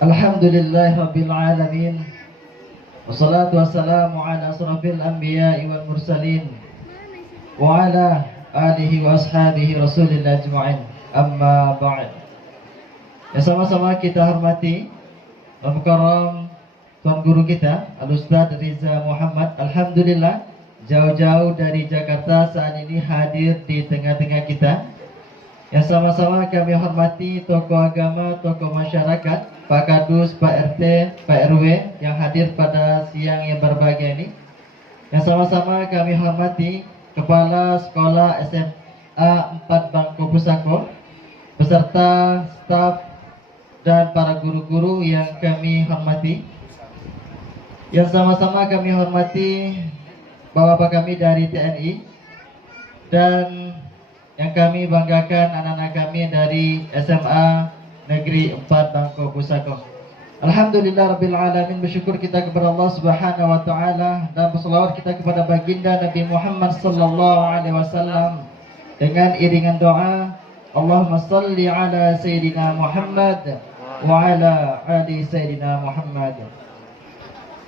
Alhamdulillah Rabbil Alamin. Wassalatu wassalamu ala asrafil anbiya'i wal mursalin wa ala alihi wa ashabihi rasulillah ajma'in. Amma ba'd. Ya, sama-sama kita hormati Al-Mukarram Tuan Guru kita Al-Ustaz Riza Muhammad. Alhamdulillah jauh-jauh dari Jakarta saat ini hadir di tengah-tengah kita. Yang sama-sama kami hormati tokoh agama, tokoh masyarakat, Pak Kadus, Pak RT, Pak RW yang hadir pada siang yang berbahagia ini. Yang sama-sama kami hormati Kepala Sekolah SMA 4 Bangko Pusako, beserta staf dan para guru-guru yang kami hormati. Yang sama-sama kami hormati bapak-bapak kami dari TNI dan yang kami banggakan anak-anak kami dari SMA Negeri 4 Bangko Pusako. Alhamdulillah Rabbil Alamin, bersyukur kita kepada Allah Subhanahu wa Ta'ala dan berselawat kita kepada baginda Nabi Muhammad sallallahu alaihi wasallam dengan iringan doa Allahumma salli ala Sayyidina Muhammad wa ala ali Sayyidina Muhammad.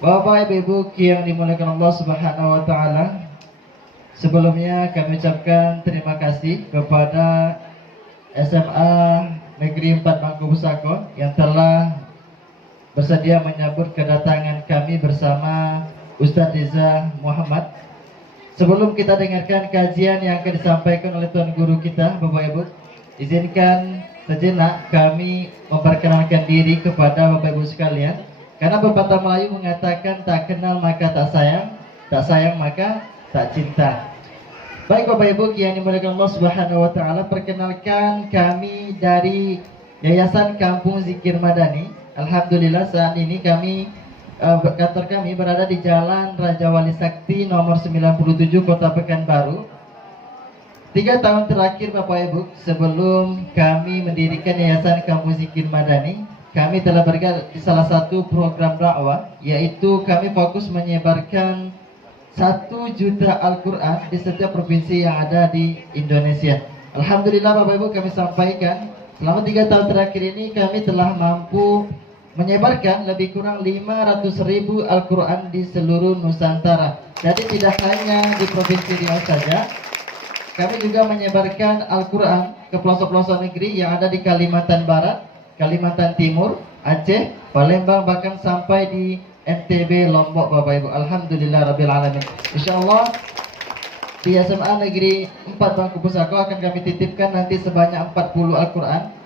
Bapak Ibu yang dimuliakan Allah Subhanahu wa Ta'ala, sebelumnya kami ucapkan terima kasih kepada SMA Negeri 4 Bangko Pusako yang telah bersedia menyambut kedatangan kami bersama Ustaz Riza Muhammad. Sebelum kita dengarkan kajian yang akan disampaikan oleh Tuan Guru kita, Bapak Ibu, izinkan sejenak kami memperkenalkan diri kepada Bapak Ibu sekalian. Karena pepatah Melayu mengatakan tak kenal maka tak sayang maka tak cinta. Baik Bapak Ibu yang dimuliakan Allah Subhanahu wa Ta'ala, perkenalkan kami dari Yayasan Kampung Zikir Madani. Alhamdulillah saat ini kami kantor kami berada di Jalan Raja Wali Sakti nomor 97 Kota Pekanbaru. 3 tahun terakhir Bapak Ibu, sebelum kami mendirikan Yayasan Kampung Zikir Madani, kami telah bergerak di salah satu program dakwah, yaitu kami fokus menyebarkan 1 juta Al-Quran di setiap provinsi yang ada di Indonesia. Alhamdulillah Bapak Ibu, kami sampaikan selama 3 tahun terakhir ini kami telah mampu menyebarkan lebih kurang 500.000 Al-Quran di seluruh Nusantara. Jadi tidak hanya di Provinsi Riau saja, kami juga menyebarkan Al-Quran ke pelosok-pelosok negeri yang ada di Kalimantan Barat, Kalimantan Timur, Aceh, Palembang, bahkan sampai di NTB, Lombok Bapak Ibu. Alhamdulillah Rabbil Alamin. InsyaAllah di SMA Negeri 4 Bangko Pusako akan kami titipkan nanti sebanyak 40 Al-Quran.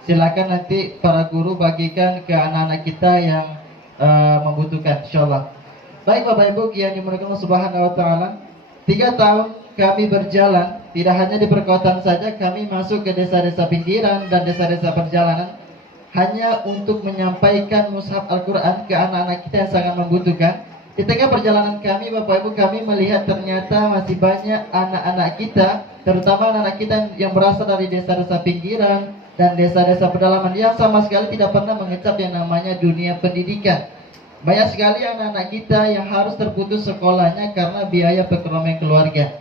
Silakan nanti para guru bagikan ke anak-anak kita yang membutuhkan, insyaAllah. Baik Bapak Ibu yang dimuliakan Allah Subhanahu wa Ta'ala, 3 tahun kami berjalan, tidak hanya di perkotaan saja, kami masuk ke desa-desa pinggiran dan desa-desa perjalanan hanya untuk menyampaikan mushaf Al-Quran ke anak-anak kita yang sangat membutuhkan. Di tengah perjalanan kami Bapak Ibu, kami melihat ternyata masih banyak anak-anak kita, terutama anak-anak kita yang berasal dari desa-desa pinggiran dan desa-desa pedalaman yang sama sekali tidak pernah mengecap yang namanya dunia pendidikan. Banyak sekali anak-anak kita yang harus terputus sekolahnya karena biaya perekonomian keluarga.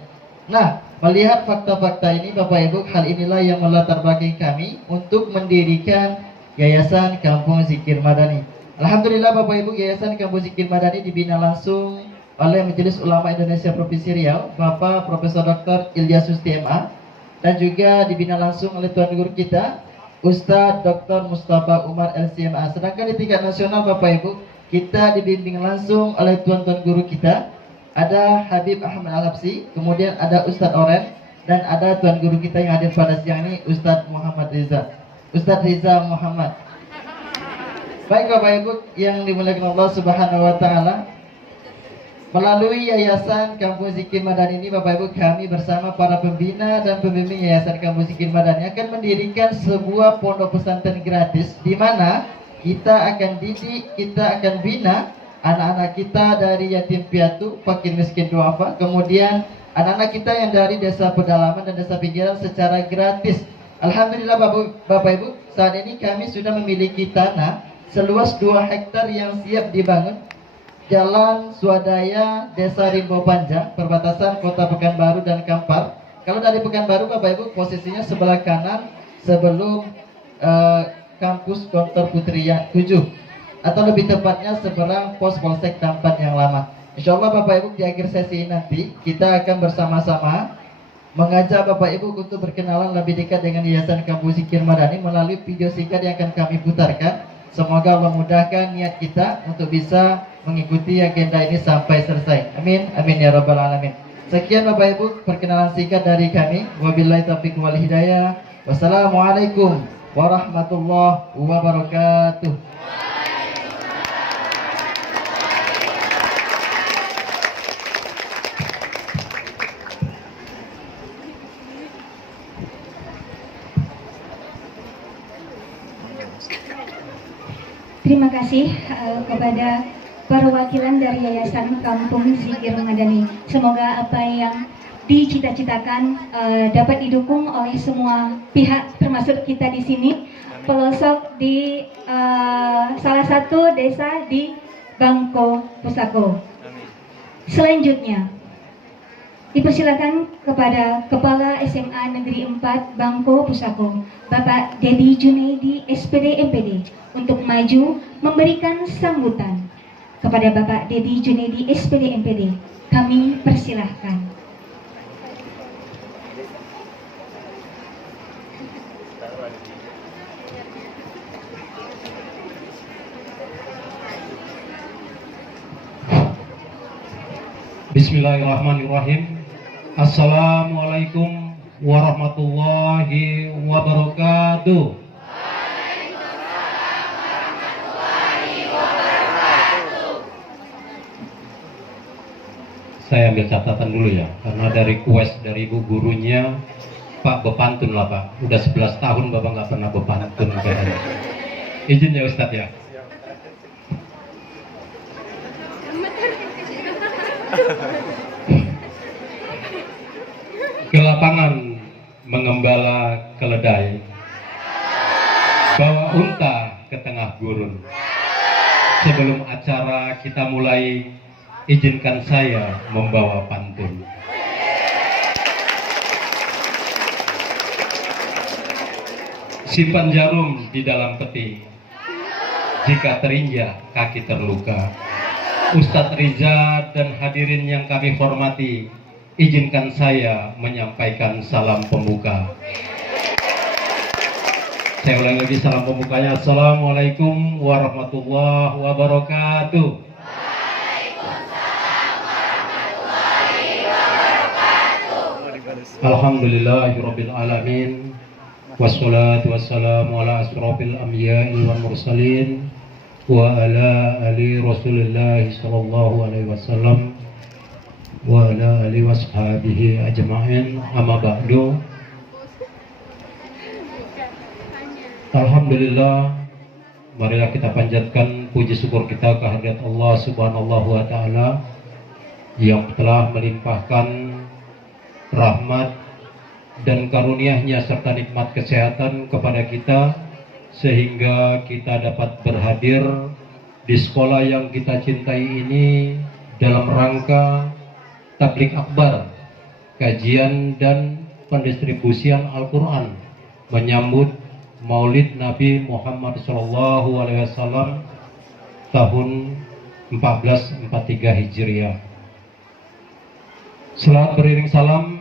Nah, melihat fakta-fakta ini Bapak Ibu, hal inilah yang melatar belakangi kami untuk mendirikan Yayasan Kampung Zikir Madani. Alhamdulillah Bapak Ibu, Yayasan Kampung Zikir Madani dibina langsung oleh Majelis Ulama Indonesia Provinsi Riau, Bapak Profesor Dr. Ilyas Susti MA, dan juga dibina langsung oleh Tuan Guru kita, Ustadz Dr. Mustafa Umar LCMA. Sedangkan di tingkat nasional Bapak Ibu, kita dibimbing langsung oleh Tuan-Tuan Guru kita, ada Habib Ahmad Al-Habsi, kemudian ada Ustadz Oren, dan ada Tuan Guru kita yang hadir pada siang ini, Ustadz Muhammad Riza. Ustadz Riza Muhammad. Baik Bapak Ibu yang dimuliakan Allah Subhanahu wa Ta'ala, melalui Yayasan Kampung Zikir Madani ini Bapak Ibu, kami bersama para pembina dan pembimbing Yayasan Kampung Zikir Madani akan mendirikan sebuah pondok pesantren gratis, di mana kita akan didik, kita akan bina anak-anak kita dari yatim piatu, fakir miskin duafa, kemudian anak-anak kita yang dari desa pedalaman dan desa pinggiran secara gratis. Alhamdulillah Bapak Ibu, saat ini kami sudah memiliki tanah seluas 2 hektar yang siap dibangun. Jalan Swadaya, Desa Rimbo Panjang, perbatasan Kota Pekanbaru dan Kampar. Kalau dari Pekanbaru Bapak Ibu, posisinya sebelah kanan sebelum kampus Gontor Putrian 7, atau lebih tepatnya seberang pos Polsek Tampan yang lama. Insya Allah Bapak Ibu di akhir sesi nanti kita akan bersama-sama mengajak Bapak Ibu untuk berkenalan lebih dekat dengan Yayasan Kampus Zikir Madani melalui video singkat yang akan kami putarkan. Semoga Allah mudahkan niat kita untuk bisa mengikuti agenda ini sampai selesai. Amin, amin ya rabbal alamin. Sekian Bapak Ibu perkenalan singkat dari kami. Wabillahi taufiq wal hidayah. Wassalamualaikum warahmatullahi wabarakatuh. Terima kasih kepada perwakilan dari Yayasan Kampung Zikir Madani. Semoga apa yang dicita-citakan dapat didukung oleh semua pihak, termasuk kita di sini, pelosok di salah satu desa di Bangko Pusako. Selanjutnya, dipersilakan kepada Kepala SMA Negeri 4 Bangko Pusako, Bapak Dedi Junaidi SPD MPD, untuk maju memberikan sambutan. Kepada Bapak Dedi Junaidi SPD MPD, kami persilahkan. Bismillahirrahmanirrahim. Assalamualaikum warahmatullahi wabarakatuh. Saya ambil catatan dulu ya, karena dari request dari ibu gurunya, Pak bepantun lah Pak. Udah 11 tahun Bapak nggak pernah bepantun kayaknya. Izin ya Ustadz ya. Ke lapangan mengembala keledai, bawa unta ke tengah gurun. Sebelum acara kita mulai, izinkan saya membawa pantun. Simpan jarum di dalam peti, jika terinjak kaki terluka. Ustadz Riza dan hadirin yang kami hormati, izinkan saya menyampaikan salam pembuka. Saya ulangi lagi salam pembukanya. Assalamualaikum warahmatullahi wabarakatuh. Alhamdulillahirabbil alamin. Wassalatu wassalamu ala asrofil anbiya'i wal mursalin wa ala ali Rasulillah sallallahu alaihi wasallam wa ala ali washabihi ajma'in. Amma ba'du. Alhamdulillah, marilah kita panjatkan puji syukur kita kehadirat Allah Subhanahu wa taala yang telah melimpahkan rahmat dan karunia-Nya serta nikmat kesehatan kepada kita, sehingga kita dapat berhadir di sekolah yang kita cintai ini dalam rangka tablik akbar, kajian dan pendistribusian Al-Quran menyambut Maulid Nabi Muhammad SAW tahun 1443 Hijriah. Setelah beriring salam,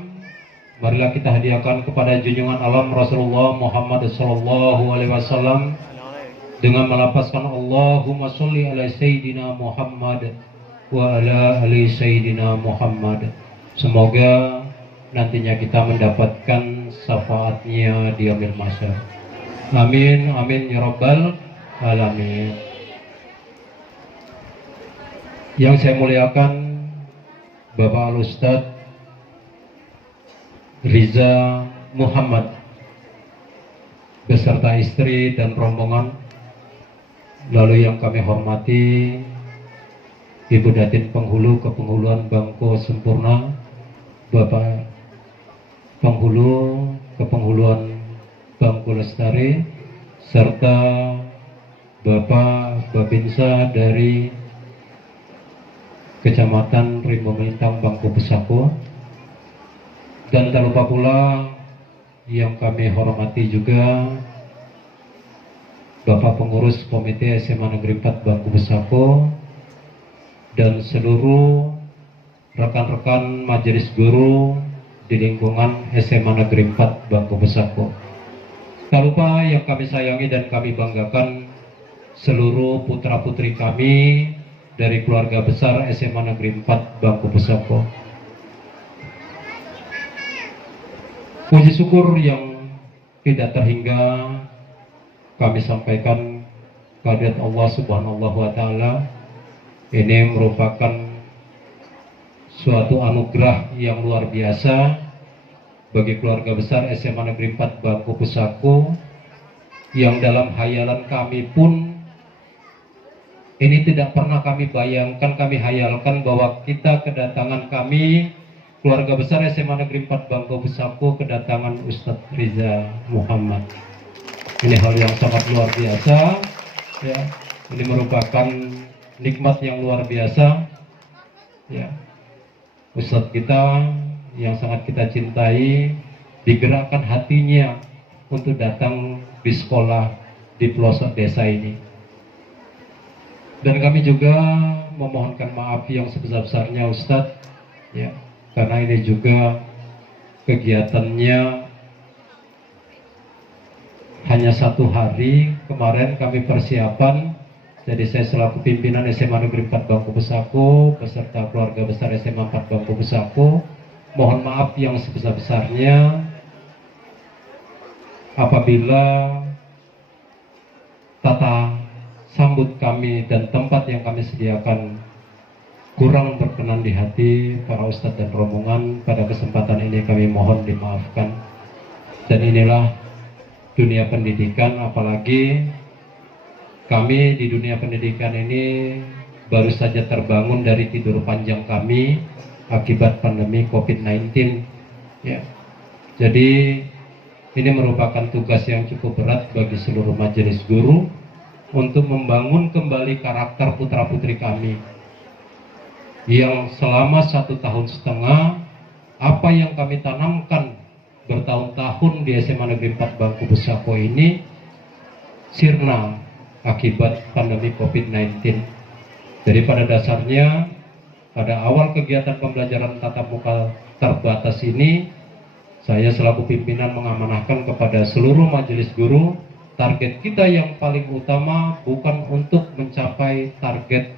marilah kita hadiahkan kepada junjungan alam Rasulullah Muhammad SAW dengan melafazkan Allahumma sholli ala Sayyidina Muhammad wa ala ali Sayyidina Muhammad. Semoga nantinya kita mendapatkan syafaatnya di yaumil mahsyar. Amin, amin ya rabbal alamin. Yang saya muliakan Bapak Al-Ustadz Riza Muhammad beserta istri dan rombongan, lalu yang kami hormati Ibu Datin Penghulu Kepenghuluan Bangko Sempurna, Bapak Penghulu Kepenghuluan Bangko Lestari, serta Bapak Babinsa dari Kecamatan Rimbo Melintang Bangko Pusako. Dan tak lupa pula yang kami hormati juga Bapak Pengurus Komite SMA Negeri 4 Bangku Besako, dan seluruh rekan-rekan majelis guru di lingkungan SMA Negeri 4 Bangku Besako. Tak lupa yang kami sayangi dan kami banggakan seluruh putra-putri kami dari keluarga besar SMA Negeri 4 Bangku Besako. Puji syukur yang tidak terhingga kami sampaikan kehadirat Allah Subhanahu wa Ta'ala. Ini merupakan suatu anugerah yang luar biasa bagi keluarga besar SMA Negeri 4 Bangku Besako, yang dalam hayalan kami pun ini tidak pernah kami bayangkan, kami hayalkan bahwa kita kedatangan kami keluarga besar SMA Negeri 4 Bangku Besako kedatangan Ustadz Riza Muhammad. Ini hal yang sangat luar biasa, ya. Ini merupakan nikmat yang luar biasa, ya. Ustadz kita yang sangat kita cintai digerakkan hatinya untuk datang di sekolah di pelosok desa ini. Dan kami juga memohonkan maaf yang sebesar-besarnya Ustadz, ya, karena ini juga kegiatannya hanya 1 hari. Kemarin kami persiapan, jadi saya selaku pimpinan SMA Negeri 4 Bangku Besako beserta keluarga besar SMA 4 Bangku Besako mohon maaf yang sebesar-besarnya apabila tata sambut kami dan tempat yang kami sediakan kurang berkenan di hati para ustadz dan rombongan. Pada kesempatan ini kami mohon dimaafkan. Dan inilah dunia pendidikan, apalagi kami di dunia pendidikan ini baru saja terbangun dari tidur panjang kami akibat pandemi COVID-19, ya. Jadi ini merupakan tugas yang cukup berat bagi seluruh majelis guru untuk membangun kembali karakter putra-putri kami yang selama 1,5 tahun apa yang kami tanamkan bertahun-tahun di SMA Negeri 4 Bangku Besako ini sirna akibat pandemi COVID-19. Jadi pada dasarnya pada awal kegiatan pembelajaran tatap muka terbatas ini, saya selaku pimpinan mengamanahkan kepada seluruh majelis guru, target kita yang paling utama bukan untuk mencapai target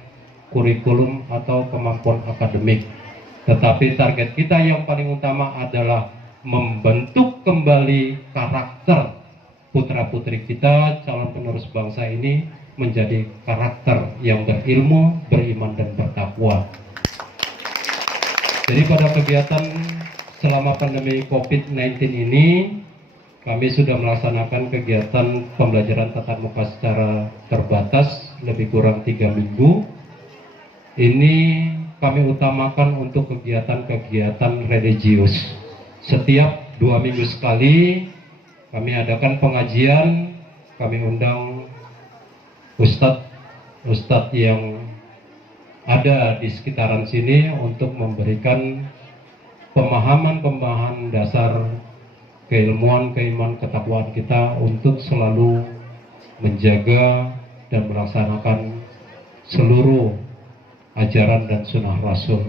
kurikulum atau kemampuan akademik, tetapi target kita yang paling utama adalah membentuk kembali karakter putra-putri kita, calon penerus bangsa ini menjadi karakter yang berilmu, beriman, dan bertakwa. Jadi pada kegiatan selama pandemi COVID-19 ini, kami sudah melaksanakan kegiatan pembelajaran tatap muka secara terbatas lebih kurang 3 minggu. Ini kami utamakan untuk kegiatan-kegiatan religius. Setiap 2 minggu sekali kami adakan pengajian, kami undang ustadz yang ada di sekitaran sini untuk memberikan pemahaman dasar keilmuan, keimanan, ketakwaan kita untuk selalu menjaga dan melaksanakan seluruh ajaran dan sunnah Rasul.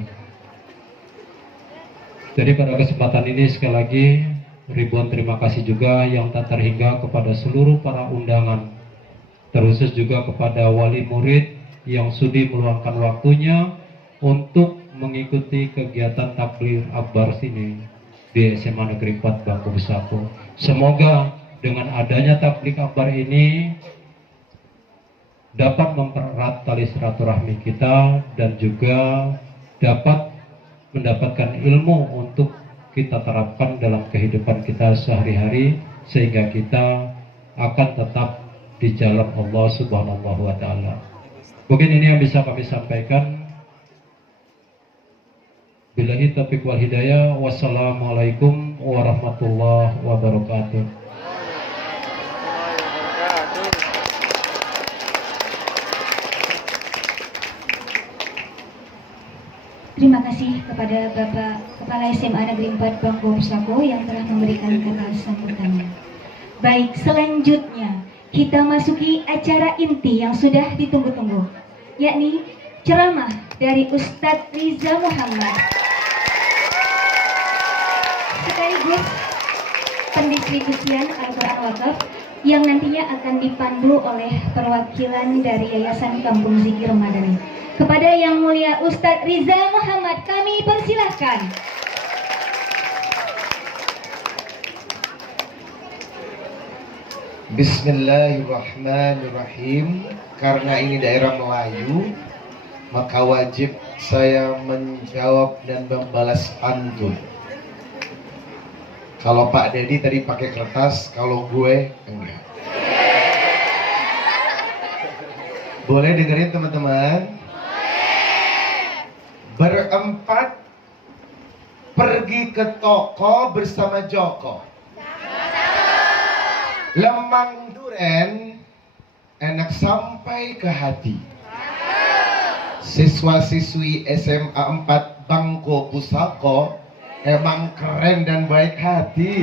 Jadi pada kesempatan ini sekali lagi ribuan terima kasih juga yang tak terhingga kepada seluruh para undangan, terkhusus juga kepada wali murid yang sudi meluangkan waktunya untuk mengikuti kegiatan takbir akbar sini di SMA Negeri 4 Bangku Besako. Semoga dengan adanya takbir akbar ini dapat mempererat tali silaturahmi kita dan juga dapat mendapatkan ilmu untuk kita terapkan dalam kehidupan kita sehari-hari, sehingga kita akan tetap di jalan Allah Subhanahu wa Ta'ala. Mungkin ini yang bisa kami sampaikan. Billahi taufiq wal hidayah. Wassalamualaikum warahmatullahi wabarakatuh. Terima kasih kepada Bapak Kepala SMA Negeri 4 Bangku Besako yang telah memberikan kata sambutannya. Baik, selanjutnya kita masuki acara inti yang sudah ditunggu-tunggu, yakni ceramah dari Ustadz Riza Muhammad sekaligus pendistribusian Al-Quran Wakaf yang nantinya akan dipandu oleh perwakilan dari Yayasan Kampung Zikir Madani. Kepada Yang Mulia Ustadz Riza Muhammad kami persilahkan. Bismillahirrahmanirrahim. Karena ini daerah Melayu, maka wajib saya menjawab dan membalas pantun. Kalau Pak Dedi tadi pakai kertas, kalau gue enggak. Boleh dengerin teman-teman? Berempat pergi ke toko bersama Joko. Lemang duren enak sampai ke hati. Siswa-siswi SMA 4 Bangko Pusako emang keren dan baik hati.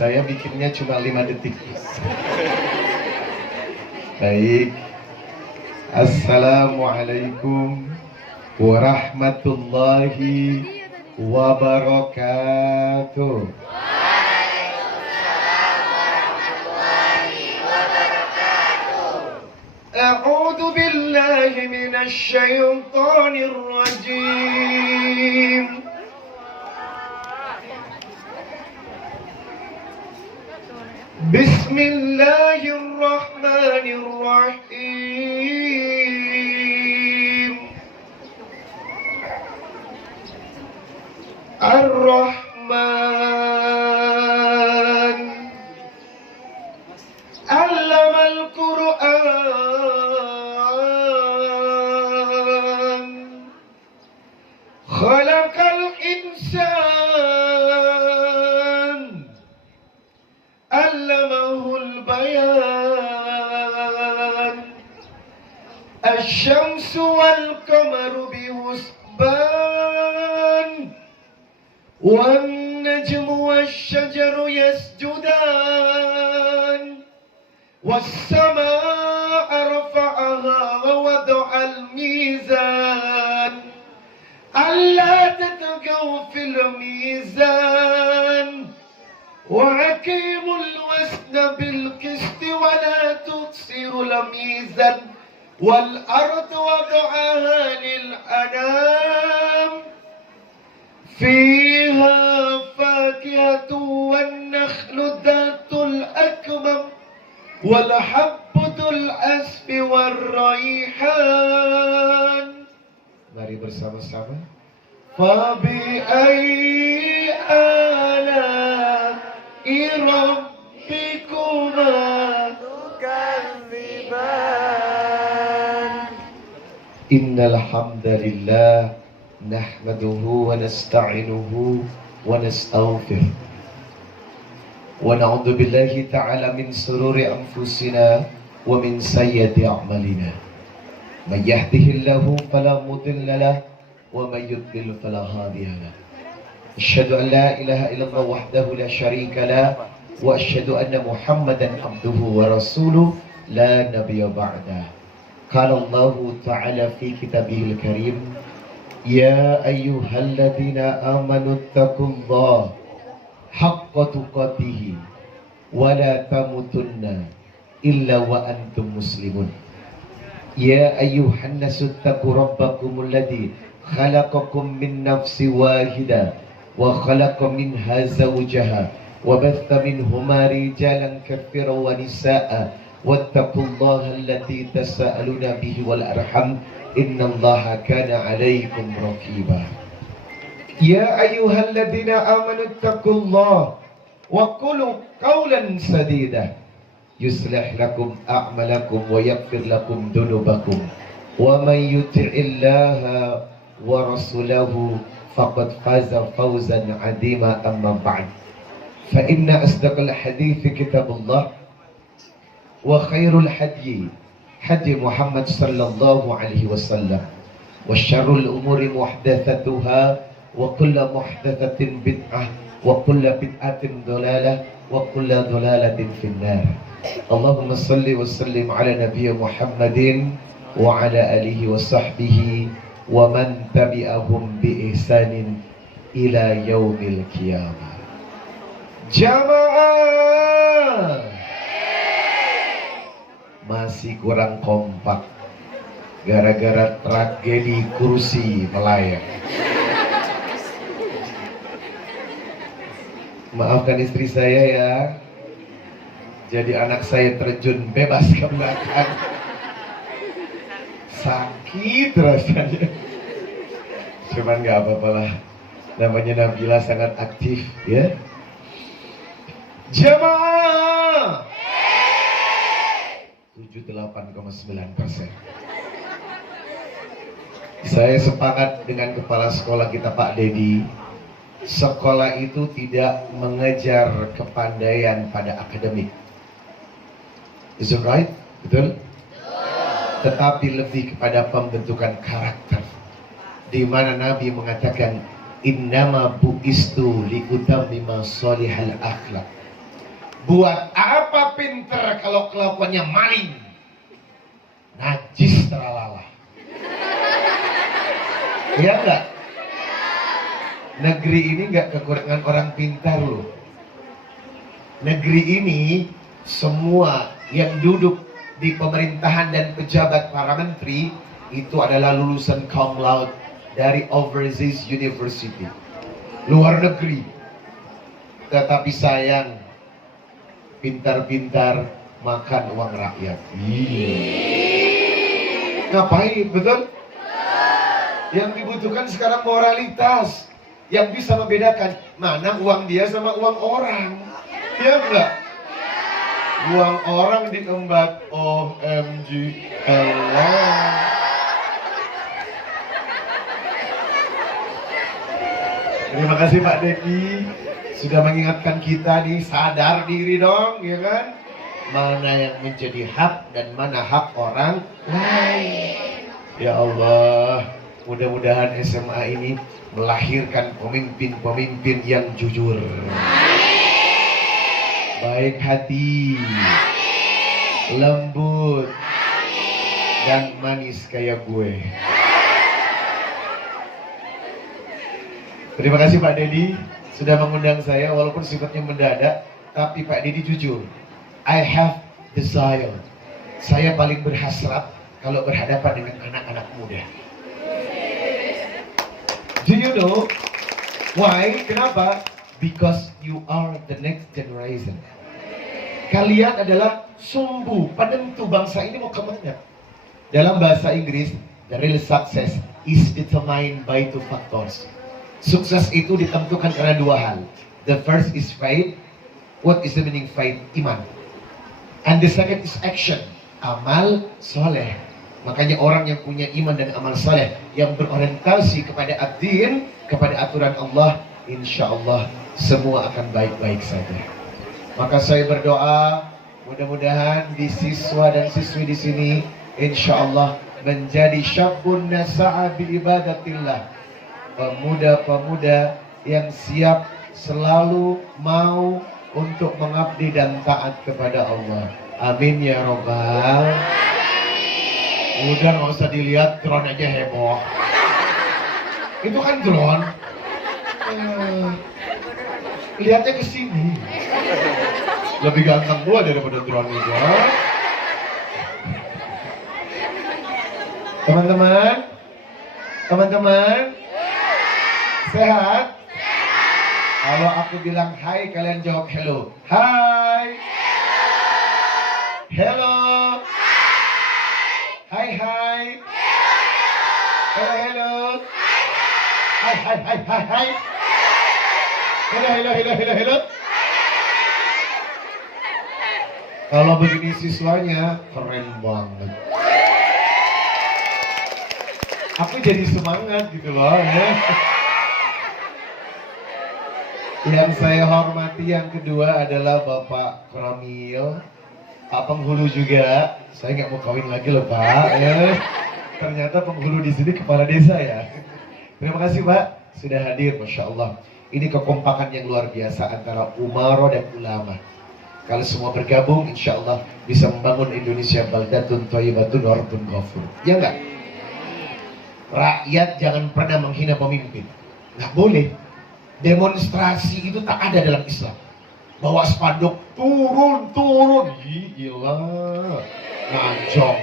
Saya bikinnya cuma 5 detik. Baik. Assalamualaikum warahmatullahi wabarakatuh. أعوذ بالله من الشيطان الرجيم بسم الله الرحمن الرحيم الرحمن علم القرآن خلق الإنسان علمه البيان الشمس والقمر بحسبان والنجم والشجر يسجدان والسماء رفعها ووضع الميزان ألا تطغوا في الميزان وأقيموا الوزن بالقسط ولا تخسروا الميزان والأرض وضعها للأنام فيها فاكهة والنخل ذات الأكمام والحب ذو العصف والريحان. Mari bersama-sama. فبأي آلاء ربكما تكذبان إن الحمد لله نحمده ونستعينه ونستغفره ونعوذ بالله تعالى من شرور أنفسنا ومن سيئات أعمالنا من يهده الله فلا مضل له ومن يضلل فلا هادي له أشهد أن لا إله إلا الله وحده لا شريك له وأشهد أن محمدا عبده ورسوله لا نبي بعده. قال الله تعالى في كتابه الكريم يا أيها الذين آمنوا اتقوا الله حق تقاته ولا تموتن إلا وأنتم مسلمون. يا أيها الناس اتقوا ربكم الذي خلقكم من نفس واحدة وخلق منها زوجها وبث منهما رجالا كثيرا ونساء واتقوا الله الذي تساءلون به والأرحم إن الله كان عليكم رقيبا. يا أيها الذين آمنوا اتقوا الله وقولوا قولا سديدا يصلح لكم أعمالكم ويغفر لكم ذنوبكم ومن يطع الله ورسوله فقد فاز فوزا عظيما. أما بعد فإن أصدق الحديث كتاب الله وخير الهدي هدي محمد صلى الله عليه وسلم وشر الأمور محدثاتها وكل محدثة بدعة وكل بدعة ضلالة وكل ضلالة في النار. اللهم صل وسلم على نبي محمد وعلى آله وصحبه ومن تبعهم بإحسان إلى يوم القيامة. Jamaah masih kurang kompak gara-gara tragedi kursi melayang. Maafkan istri saya ya, jadi anak saya terjun bebas ke belakang. Sakit rasanya. Cuman gak apa-apa lah, namanya Nabila sangat aktif ya. Jamaah 78,9%. Saya sepakat dengan kepala sekolah kita Pak Dedi. Sekolah itu tidak mengejar kepandaian pada akademik. Is it right? Betul? Tetapi lebih kepada pembentukan karakter. Di mana Nabi mengatakan innama bu'istu liutammima sholihal akhlak. Buat apa pinter kalau kelakuannya maling, najis teralala. Iya enggak? Negeri ini enggak kekurangan orang pintar loh. Negeri ini semua yang duduk di pemerintahan dan pejabat para menteri itu adalah lulusan cum laude dari overseas university, luar negeri. Tetapi sayang, pintar-pintar makan uang rakyat. Ngapain, betul? Yang dibutuhkan sekarang moralitas yang bisa membedakan mana uang dia sama uang orang. Ya enggak? Uang orang diembat, OMG Allah. Terima kasih Pak Dedi sudah mengingatkan kita nih, sadar diri dong, ya kan? Mana yang menjadi hak dan mana hak orang lain. Ya Allah, mudah-mudahan SMA ini melahirkan pemimpin-pemimpin yang jujur, baik hati, lembut, dan manis kayak gue. Terima kasih Pak Dedi sudah mengundang saya, walaupun sifatnya mendadak, tapi Pak Dedi jujur, I have desire. Saya paling berhasrat kalau berhadapan dengan anak-anak muda. Do you know why? Kenapa? Because you are the next generation. Kalian adalah sumbu penentu bangsa ini mau kemana. Dalam bahasa Inggris, the real success is determined by two factors. Sukses itu ditentukan karena dua hal. The first is faith. What is the meaning faith? Iman. And the second is action. Amal soleh. Makanya orang yang punya iman dan amal soleh, yang berorientasi kepada ad-din, kepada aturan Allah, insya Allah semua akan baik-baik saja. Maka saya berdoa, mudah-mudahan di siswa dan siswi di sini, insya Allah menjadi syabun nasa'a bi ibadatillah. Pemuda-pemuda yang siap selalu mau untuk mengabdi dan taat kepada Allah. Amin ya robbal. Udah nggak usah dilihat, drone aja heboh. Itu kan drone. Lihatnya ke sini. Lebih ganteng gua daripada drone itu. Teman-teman, teman-teman. Sehat? Kalau aku bilang hai, kalian jawab hello. Hai. Hello. Hai hai. Hello hello. Hai hai hai hai hai. Hello hello hello hello hello. Kalau begini siswanya keren banget. Aku jadi semangat gitu loh ya. Yang saya hormati yang kedua adalah Bapak Kramil, Pak Penghulu juga. Saya nggak mau kawin lagi loh Pak. Ternyata penghulu di sini kepala desa ya. Terima kasih Pak. sudah hadir, Masya Allah. Ini kekompakan yang luar biasa antara umara dan ulama. Kalau semua bergabung, insya Allah bisa membangun Indonesia baldatun thayyibatun warbun ghafur. Ya enggak? Rakyat jangan pernah menghina pemimpin. Nggak boleh. Demonstrasi itu tak ada dalam Islam. Bawa spanduk, turun, turun. Gila. Ngancong.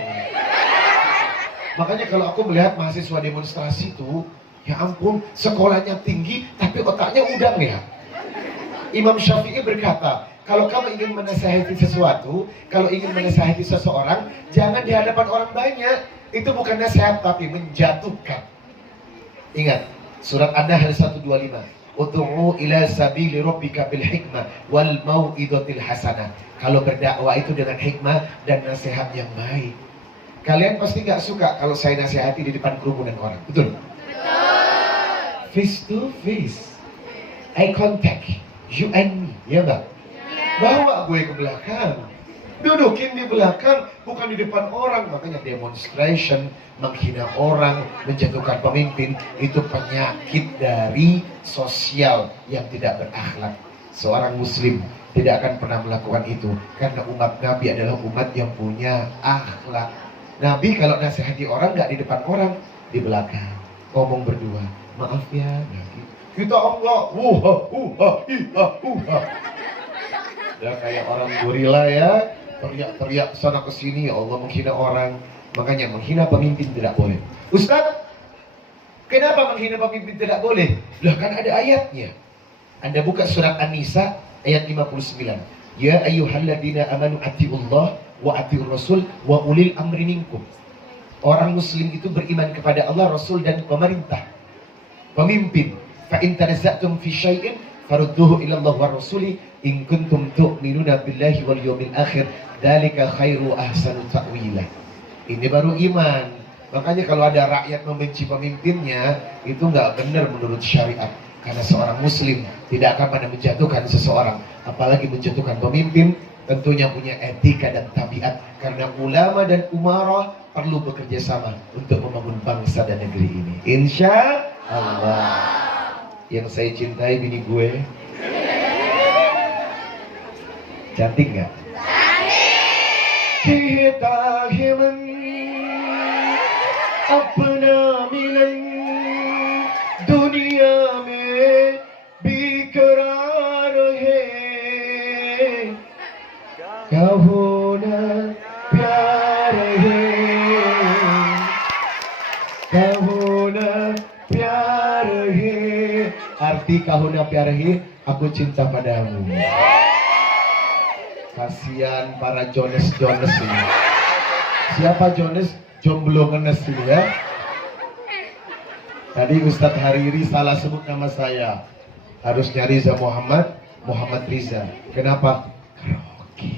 Makanya kalau aku melihat mahasiswa demonstrasi itu, ya ampun, sekolahnya tinggi, tapi otaknya udang ya. Imam Syafi'i berkata, kalau kamu ingin menasihati sesuatu, kalau ingin menasihati seseorang, jangan di hadapan orang banyak. Itu bukan nasihat, tapi menjatuhkan. Ingat, surat An-Nahl 125. Ud'u ila sabili rabbika bil hikmah wal mau'izatil hasanah. Kalau berdakwah itu dengan hikmah dan nasihat yang baik. Kalian pasti nggak suka kalau saya nasihati di depan kerumunan orang, betul? Face to face, eye contact, you and me, ya nggak? Bawa gue ke belakang, dudukin di belakang, bukan di depan orang. Makanya demonstration, menghina orang, menjatuhkan pemimpin, itu penyakit dari sosial yang tidak berakhlak. Seorang muslim tidak akan pernah melakukan itu, karena umat Nabi adalah umat yang punya akhlak. Nabi kalau nasihati orang nggak di depan orang, di belakang, ngomong berdua. Maaf ya, Nabi. Kita Allah, ya kayak orang gorila ya, teriak-teriak sana ke sini, ya Allah menghina orang. Makanya menghina pemimpin tidak boleh. Ustaz, kenapa menghina pemimpin tidak boleh? Lah kan ada ayatnya. Anda buka surat An-Nisa ayat 59. Ya ayyuhalladzina amanu atiullah wa atiur rasul wa ulil amri minkum. Orang muslim itu beriman kepada Allah, Rasul dan pemerintah, pemimpin. Fa in tanaza'tum fi syai'in farudduhu ila Allah wa rasuli in kuntum tu'minuna billahi wal yawmil akhir dzalika khairu ahsanu ta'wila. Ini baru iman. Makanya kalau ada rakyat membenci pemimpinnya, itu nggak benar menurut syariat. Karena seorang muslim tidak akan pernah menjatuhkan seseorang, apalagi menjatuhkan pemimpin. Tentunya punya etika dan tabiat. Karena ulama dan umarah perlu bekerja sama untuk membangun bangsa dan negeri ini. Insya Allah. Yang saya cintai bini gue, cantik nggak? Kita himan apna milan dunia mein biqrar hai kaho na pyar hai kaho na pyar hai. Arti kaho na pyar hai, aku cinta padamu. Kasihan para Jones ini. Siapa Jones? Jomblo ngenes ini ya. Tadi Ustadz Hariri salah sebut nama saya. Harusnya Riza Muhammad Riza. Kenapa? Karaoke.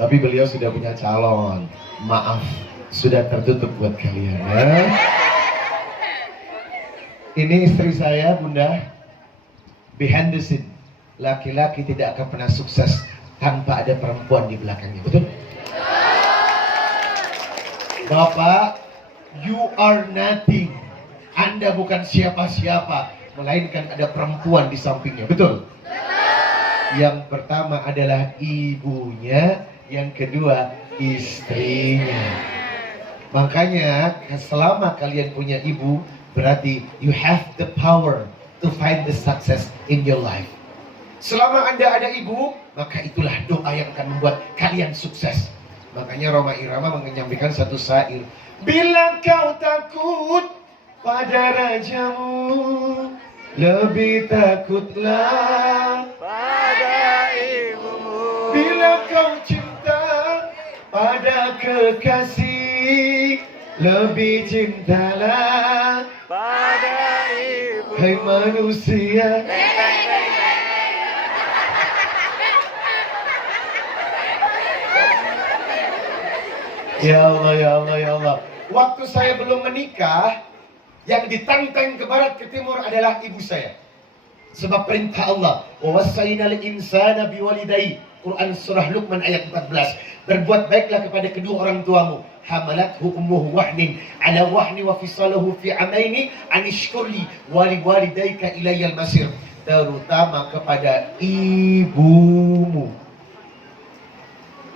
Tapi beliau sudah punya calon. Maaf, sudah tertutup buat kalian ya. Ini istri saya, Bunda. Behind the scene. Laki-laki tidak akan pernah sukses tanpa ada perempuan di belakangnya, betul? Bapak, you are nothing. Anda bukan siapa-siapa, melainkan ada perempuan di sampingnya, betul? Yang pertama adalah ibunya, yang kedua istrinya. Makanya selama kalian punya ibu, berarti you have the power to find the success in your life. Selama Anda ada ibu, maka itulah doa yang akan membuat kalian sukses. Makanya Roma Irama menyampaikan satu syair. Bila kau takut pada rajamu, lebih takutlah pada ibumu. Bila kau cinta pada kekasih, lebih cintalah pada ibumu. Hai manusia, ya Allah, ya Allah, ya Allah. Waktu saya belum menikah, yang ditantang ke barat ke timur adalah ibu saya. Sebab perintah Allah, wa wassaynal insana biwalidayhi. Quran surah Luqman ayat 14. Berbuat baiklah kepada kedua orang tuamu. hamalathu ummuhu wahnin ala wahni wa fisaluhu fi amaini an ishkurli wa liwalidayka ilayyal masir. Terutama kepada ibumu.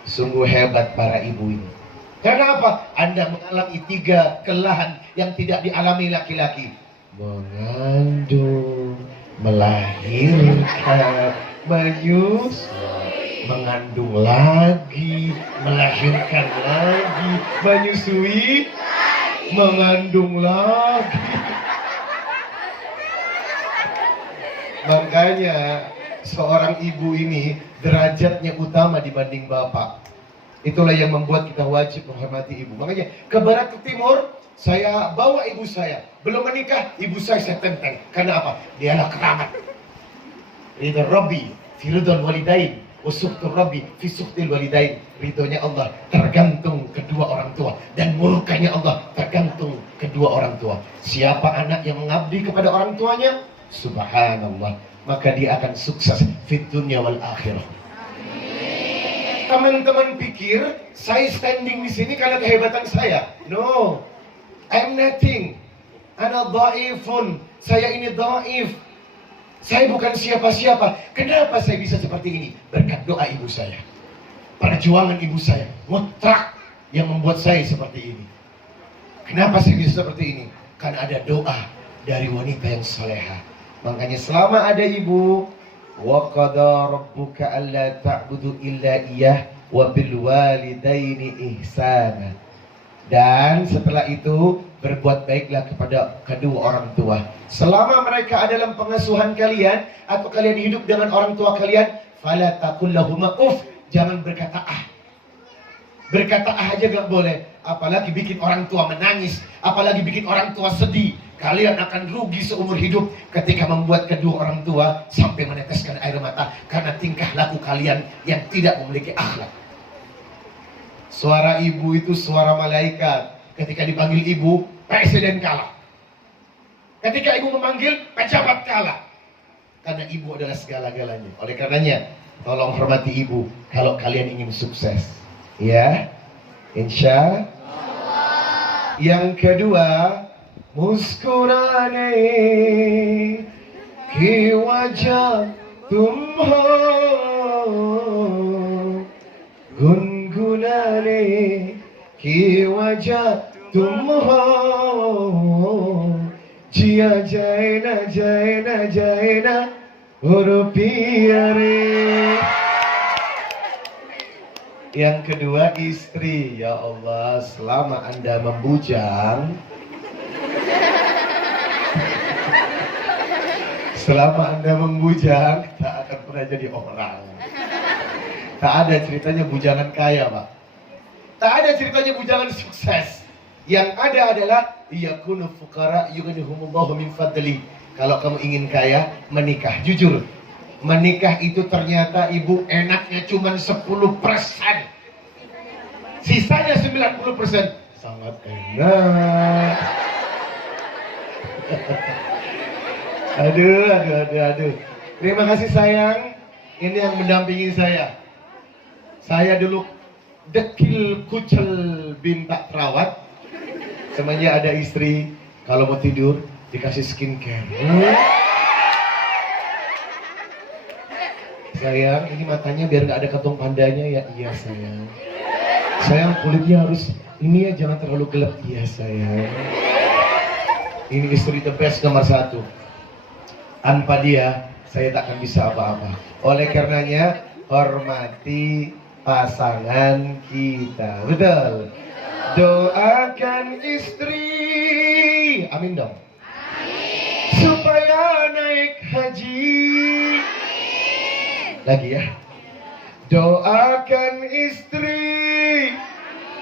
Sungguh hebat para ibu ini. Karena apa? Anda mengalami 3 kelelahan yang tidak dialami laki-laki. Mengandung, melahirkan, menyusui, mengandung lagi, melahirkan lagi, menyusui, mengandung lagi. Makanya seorang ibu ini derajatnya utama dibanding bapak. Itulah yang membuat kita wajib menghormati ibu. Makanya ke barat ke timur, saya bawa ibu saya. Belum menikah, ibu saya tenteng. Karena apa? Dialah keramat. Ridha Rabbi fi ridhal walidain, wa sukhtur Rabbi fi sukhtil walidain. Ridhonya Allah tergantung kedua orang tua, dan murkanya Allah tergantung kedua orang tua. Siapa anak yang mengabdi kepada orang tuanya, subhanallah, maka dia akan sukses fit dunya wal akhirah. Teman-teman pikir saya standing di sini karena kehebatan saya. No, I'm nothing. Ana dhaifun. Saya ini dhaif. Saya bukan siapa-siapa. Kenapa saya bisa seperti ini? Berkat doa ibu saya, perjuangan ibu saya, mutlak yang membuat saya seperti ini. Kenapa saya bisa seperti ini? Karena ada doa dari wanita yang salehah. Makanya selama ada ibu, wa qada rabbuka alla ta'budu illa iyyah wa bil walidaini ihsana. Dan setelah itu berbuat baiklah kepada kedua orang tua. Selama mereka ada dalam pengasuhan kalian atau kalian hidup dengan orang tua kalian, fala taqul lahuma uff, jangan berkata ah. Berkata ah aja gak boleh, apalagi bikin orang tua menangis, apalagi bikin orang tua sedih. Kalian akan rugi seumur hidup ketika membuat kedua orang tua sampai meneteskan air mata karena tingkah laku kalian yang tidak memiliki akhlak. Suara ibu itu suara malaikat. Ketika dipanggil ibu, presiden kalah. Ketika ibu memanggil, pejabat kalah. Karena ibu adalah segala-galanya. Oleh karenanya, tolong hormati ibu kalau kalian ingin sukses. Ya, insya Allah. Yang kedua, मुस्कुराने की वजह तुम हो, गुनगुनाने की वजह तुम हो, जिया जाए ना जाए ना जाए ना और पिया रे. Yang kedua istri. Ya Allah, selama Anda membujang, selama Anda membujang, tak akan pernah jadi orang. Tak ada ceritanya bujangan kaya, Pak. Tak ada ceritanya bujangan sukses. Yang ada adalah yakunu fuqara yughnihumullahu min fadli. Kalau kamu ingin kaya, menikah. Jujur, menikah itu ternyata ibu enaknya cuma 10%. Sisanya 90%. Sangat enak. Aduh. Terima kasih sayang. Ini yang mendampingi saya. Saya dulu dekil kucel bintak perawat. Semenjak ada istri, kalau mau tidur dikasih skincare. Sayang, ini matanya biar nggak ada ketung pandanya ya. Iya sayang. Sayang, kulitnya harus ini ya, jangan terlalu gelap. Iya sayang. Ini istri the best nomor 1. Tanpa dia, saya tak akan bisa apa-apa. Oleh karenanya, hormati pasangan kita. Betul? Doakan istri. Amin dong. Amin. Supaya naik haji. Amin. Lagi ya. Doakan istri.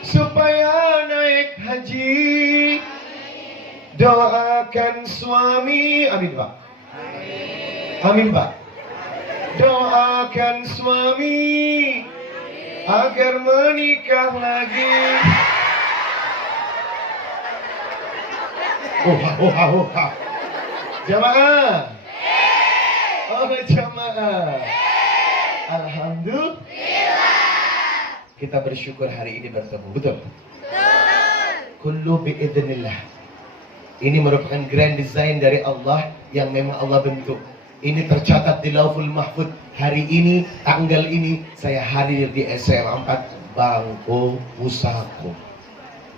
Supaya naik haji. Doakan suami. Amin Pak. Amin Pak. Doakan suami agar menikah lagi. Jamaah. Oh jamaah. Alhamdulillah. Kita bersyukur hari ini bertemu. Betul? kullu biidznillah. Ini merupakan grand design dari Allah yang memang Allah bentuk. Ini tercatat di Lauhul Mahfuz. Hari ini, tanggal ini, saya hadir di SMA 4 Bangko Pusako.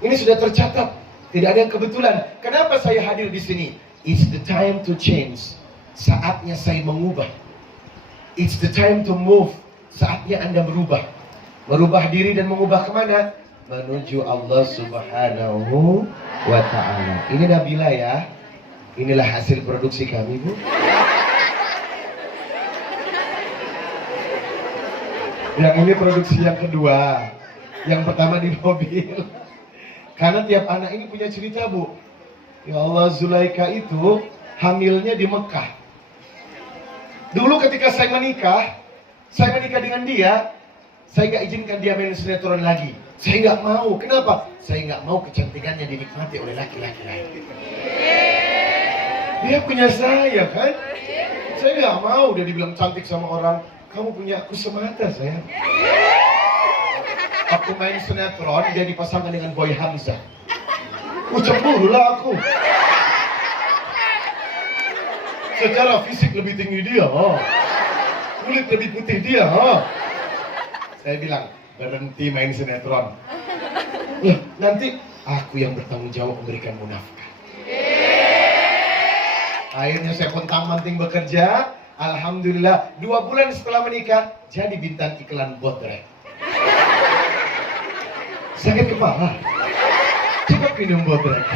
Ini sudah tercatat. Tidak ada yang kebetulan. Kenapa saya hadir di sini? It's the time to change. Saatnya saya mengubah. It's the time to move. Saatnya Anda berubah. Merubah diri dan mengubah kemana? Menuju Allah Subhanahu wa Ta'ala. Ini Nabila ya. Inilah hasil produksi kami, Bu. Yang ini produksi yang kedua. Yang pertama di mobil. Karena tiap anak ini punya cerita, Bu. Ya Allah, Zulaika itu hamilnya di Mekah. Dulu ketika saya menikah dengan dia, saya nggak izinkan dia main sinetron lagi. Saya nggak mau. Kenapa? Saya nggak mau kecantikannya dinikmati oleh laki-laki lain. Dia punya saya kan? Saya nggak mau dia dibilang cantik sama orang. Kamu punya aku semata, sayang. Aku main sinetron, dia dipasangkan dengan Boy Hamzah. Cemburu lah aku. Secara fisik lebih tinggi dia, kulit lebih putih dia. Saya bilang, berhenti main sinetron. Nanti aku yang bertanggung jawab memberikanmu nafkah. Akhirnya saya pontang-panting bekerja. Alhamdulillah 2 bulan setelah menikah jadi bintang iklan Bodrek. Sakit kepala, coba minum Bodrek.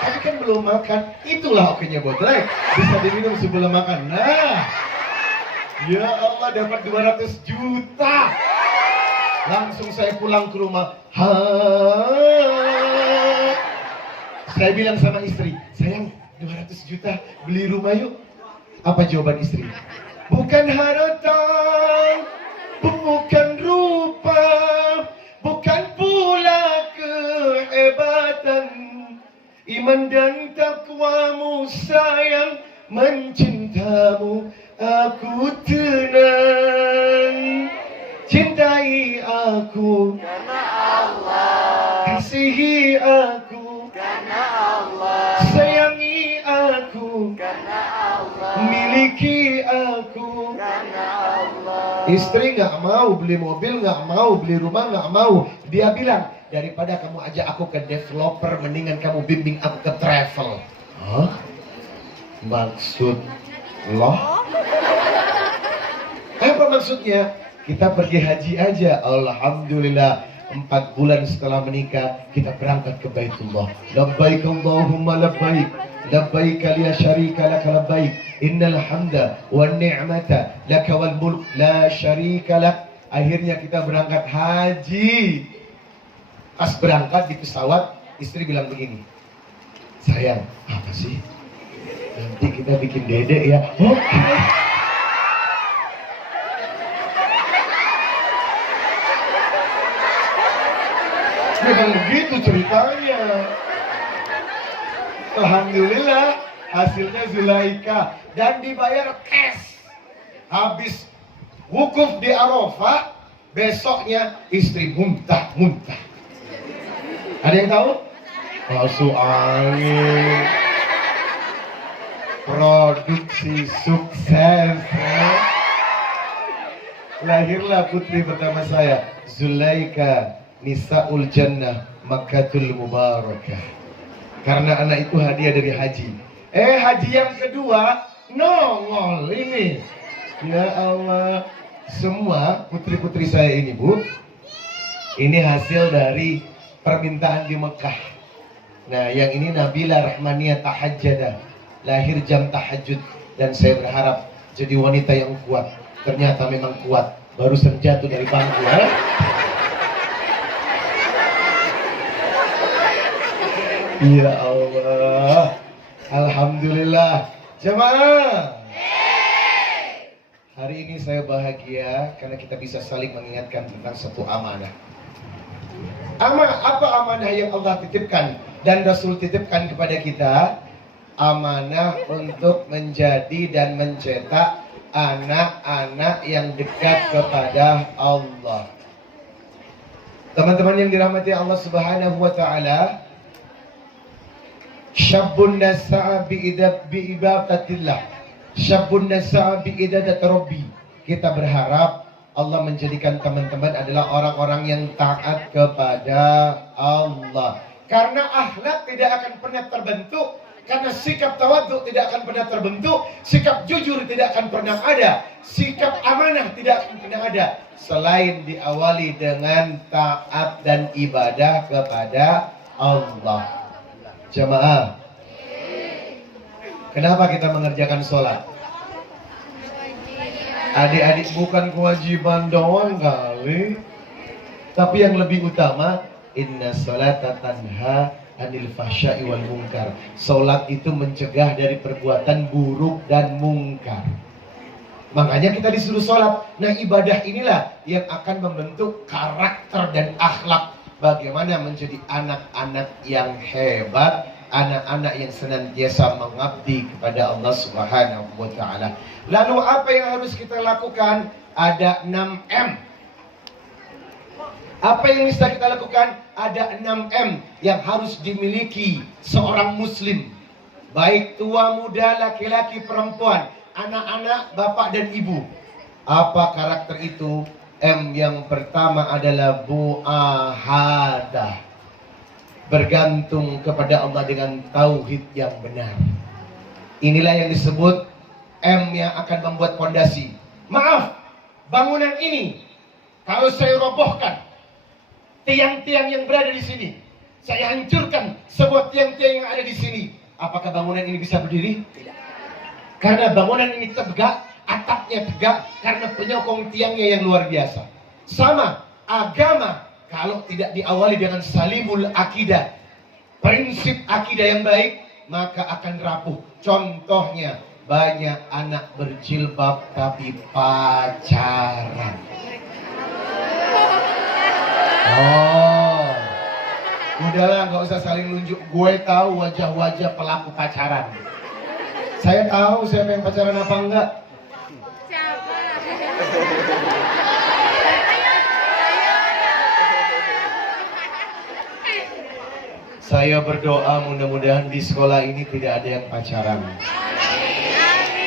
Tapi kan belum makan. Itulah oke-nya Bodrek, bisa diminum sebelum makan. Nah, ya Allah, dapat 200 juta. Langsung saya pulang ke rumah. Saya bilang sama istri, sayang, 200 juta beli rumah yuk. Apa jawaban istri? Bukan harta, bukan rupa, bukan pula kehebatan. Iman dan takwamu sayang, mencintamu aku tenang. Cintai aku karena Allah, kasihi aku karena Allah, sayangi aku karena Allah, miliki aku karena Allah. Istri nggak mau beli mobil, nggak mau beli rumah, nggak mau. Dia bilang, daripada kamu ajak aku ke developer, mendingan kamu bimbing aku ke travel. Hah? Maksud loh? Apa maksudnya? Kita pergi haji aja. Alhamdulillah 4 bulan setelah menikah kita berangkat ke Baitullah. Labbaik Allahumma labbaik, labbaik la syarika lak labbaik, innal hamda wan ni'mata lak wal mulk la syarika lak. Akhirnya kita berangkat haji. Pas berangkat di pesawat, istri bilang begini, sayang, apa sih? Nanti kita bikin dedek ya. Oke. Memang begitu ceritanya. Alhamdulillah hasilnya Zulaika dan dibayar cash. Habis wukuf di Arafah, besoknya istri muntah-muntah. Ada yang tahu? Masuk angin. Produksi sukses. Lahirlah putri pertama saya, Zulaika Nisaul Jannah Makkatul Mubarakah. Karena anak itu hadiah dari haji. Haji yang kedua nongol ini. Ya Allah, semua putri-putri saya ini, Bu, ini hasil dari permintaan di Mekah. Nah, yang ini Nabila Rahmaniyah Tahajjadah, lahir jam tahajud. Dan saya berharap jadi wanita yang kuat. Ternyata memang kuat, barusan jatuh dari bangku. Ya Allah, alhamdulillah. Jemaah, hari ini saya bahagia karena kita bisa saling mengingatkan tentang satu amanah. Apa amanah yang Allah titipkan dan Rasul titipkan kepada kita? Amanah untuk menjadi dan mencetak anak-anak yang dekat kepada Allah. Teman-teman yang dirahmati Allah Subhanahu wa Ta'ala, Syabun nasa'a bi'ibadatillah. Syabun nasa'a bi'idadat Rabbi. Kita berharap Allah menjadikan teman-teman adalah orang-orang yang taat kepada Allah. Karena akhlak tidak akan pernah terbentuk, karena sikap tawadhu tidak akan pernah terbentuk, sikap jujur tidak akan pernah ada, sikap amanah tidak akan pernah ada selain diawali dengan taat dan ibadah kepada Allah. Jamaah, kenapa kita mengerjakan sholat? Adik-adik, bukan kewajiban doang kali, tapi yang lebih utama, inna sholata tanha anil fahsya'i wal munkar. Sholat itu mencegah dari perbuatan buruk dan mungkar. Makanya kita disuruh sholat. Nah, ibadah inilah yang akan membentuk karakter dan akhlak. Bagaimana menjadi anak-anak yang hebat, anak-anak yang senantiasa mengabdi kepada Allah Subhanahu wa Ta'ala. Lalu apa yang harus kita lakukan? Ada 6M. Apa yang bisa kita lakukan? Ada 6M yang harus dimiliki seorang muslim, baik tua muda, laki-laki, perempuan, anak-anak, bapak dan ibu. Apa karakter itu? M yang pertama adalah mu'ahadah, bergantung kepada Allah dengan tauhid yang benar. Inilah yang disebut M yang akan membuat fondasi. Maaf, bangunan ini kalau saya robohkan tiang-tiang yang berada di sini, saya hancurkan sebuah tiang-tiang yang ada di sini, apakah bangunan ini bisa berdiri? Tidak. Karena bangunan ini tegak, atapnya tegak, karena penyokong tiangnya yang luar biasa. Sama, agama kalau tidak diawali dengan salimul akidah, prinsip akidah yang baik, maka akan rapuh. Contohnya, banyak anak berjilbab tapi pacaran. Oh, udahlah, nggak usah saling nunjuk. Gue tahu wajah-wajah pelaku pacaran. Saya tahu siapa yang pacaran apa enggak. Siapa? Saya berdoa mudah-mudahan di sekolah ini tidak ada yang pacaran.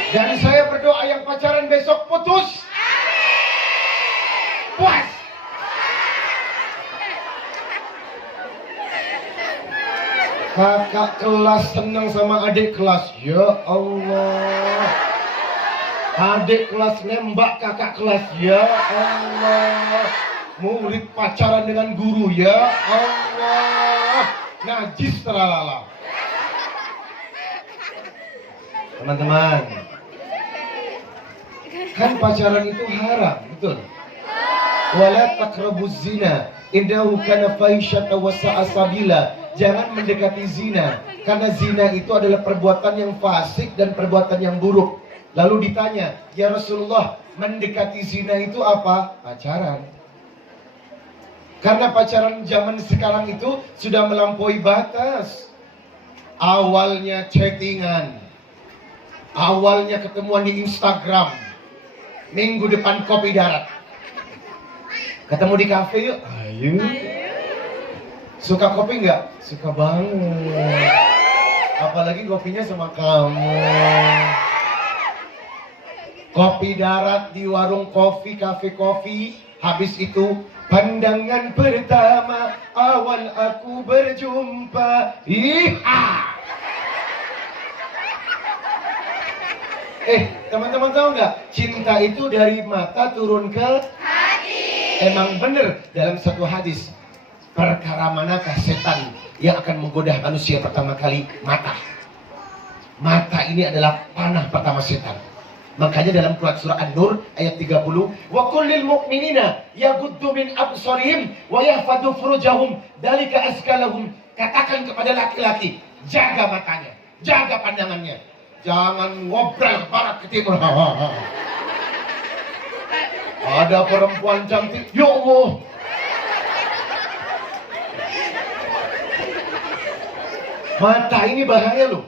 Dan saya berdoa yang pacaran besok putus. Puas. Kakak kelas senang sama adik kelas. Ya Allah. Adik kelas nembak kakak kelas. Ya Allah. Murid pacaran dengan guru. Ya Allah. Najis teralala. Teman-teman, kan pacaran itu haram, betul? Wala taqrabuz zina innahu kana fahisyatan wa sa'a sabila. Jangan mendekati zina, karena zina itu adalah perbuatan yang fasik dan perbuatan yang buruk. Lalu ditanya, ya Rasulullah, mendekati zina itu apa? Pacaran. Karena pacaran zaman sekarang itu sudah melampaui batas. Awalnya chattingan, awalnya ketemuan di Instagram, minggu depan kopi darat, ketemu di kafe yuk, ayo. Suka kopi nggak? Suka banget. Apalagi kopinya sama kamu. Kopi darat di warung kopi, kafe kopi. Habis itu pandangan pertama awal aku berjumpa. Iha. Teman-teman tahu nggak? Cinta itu dari mata turun ke hati. Emang bener dalam satu hadis. Perkara manakah setan yang akan menggoda manusia pertama kali? Mata. Mata ini adalah panah pertama setan. Makanya dalam surah An-Nur ayat 30, wa kullil mu'minina yaghuddu min absarihim wa yahfadhu furujahum dzalika azkalahum. Katakan kepada laki-laki, jaga matanya, jaga pandangannya. Jangan ngobrol ke barat ke timur. Ada perempuan cantik, ya Allah. Mata ini bahaya loh.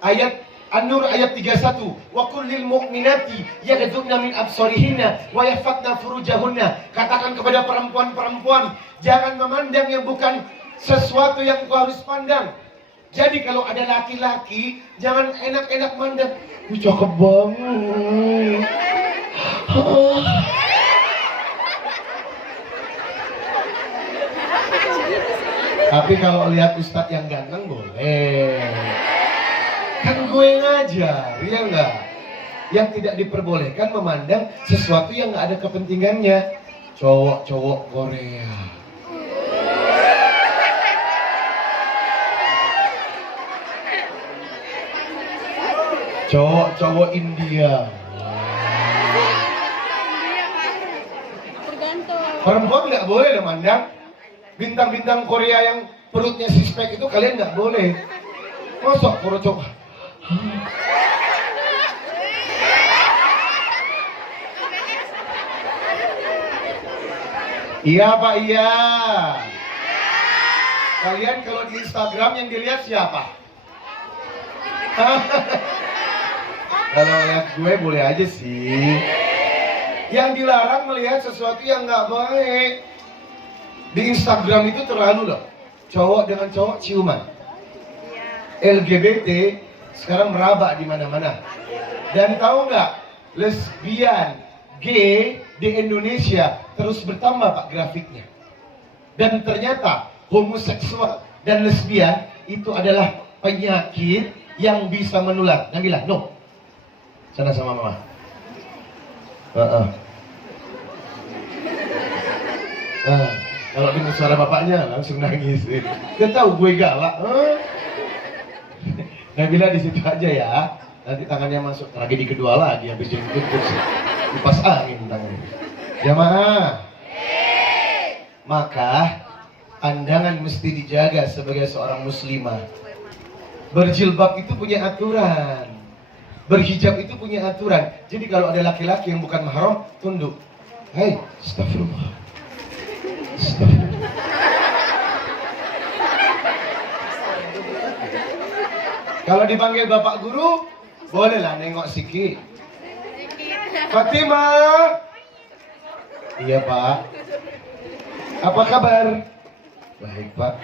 Ayat An-Nur ayat 31, wa kullil mu'minati yaghdudna min absarihinna wa yahfadna furujahunna. Katakan kepada perempuan-perempuan, jangan memandang yang bukan sesuatu yang kau harus pandang. Jadi kalau ada laki-laki, jangan enak-enak mandang. Wih, cakep banget. Tapi kalau lihat ustadz yang ganteng boleh. Kan gue ngajar, ya enggak? Yang tidak diperbolehkan memandang sesuatu yang nggak ada kepentingannya. Cowok-cowok Korea. Cowok-cowok India. Perempuan nggak boleh loh mandang. Bintang-bintang Korea yang perutnya sispek itu kalian nggak boleh. Masuk pura coba. Iya Pak, iya. Kalian kalau di Instagram yang dilihat siapa? Kalau lihat gue boleh aja sih. Yang dilarang melihat sesuatu yang nggak baik. Di Instagram itu terlalu loh. Cowok dengan cowok ciuman. LGBT sekarang merabak di mana-mana. Dan tahu nggak, lesbian, gay di Indonesia terus bertambah Pak grafiknya. Dan ternyata homoseksual dan lesbian itu adalah penyakit yang bisa menular. Nabila, no. Sana sama mama. Kalau dengar suara bapaknya langsung nangis. Dia tahu gue galak. Nabila di situ aja ya. Nanti tangannya masuk tragedi kedua lagi habis jemput kipas angin tangannya. Jamaah. Maka pandangan mesti dijaga sebagai seorang muslimah. Berjilbab itu punya aturan. Berhijab itu punya aturan. Jadi kalau ada laki-laki yang bukan mahram, tunduk. Hai, astagfirullah. Astagfirullah. Kalau dipanggil bapak guru, bolehlah nengok sikit. Fatimah. Iya Pak. Apa kabar? Baik Pak.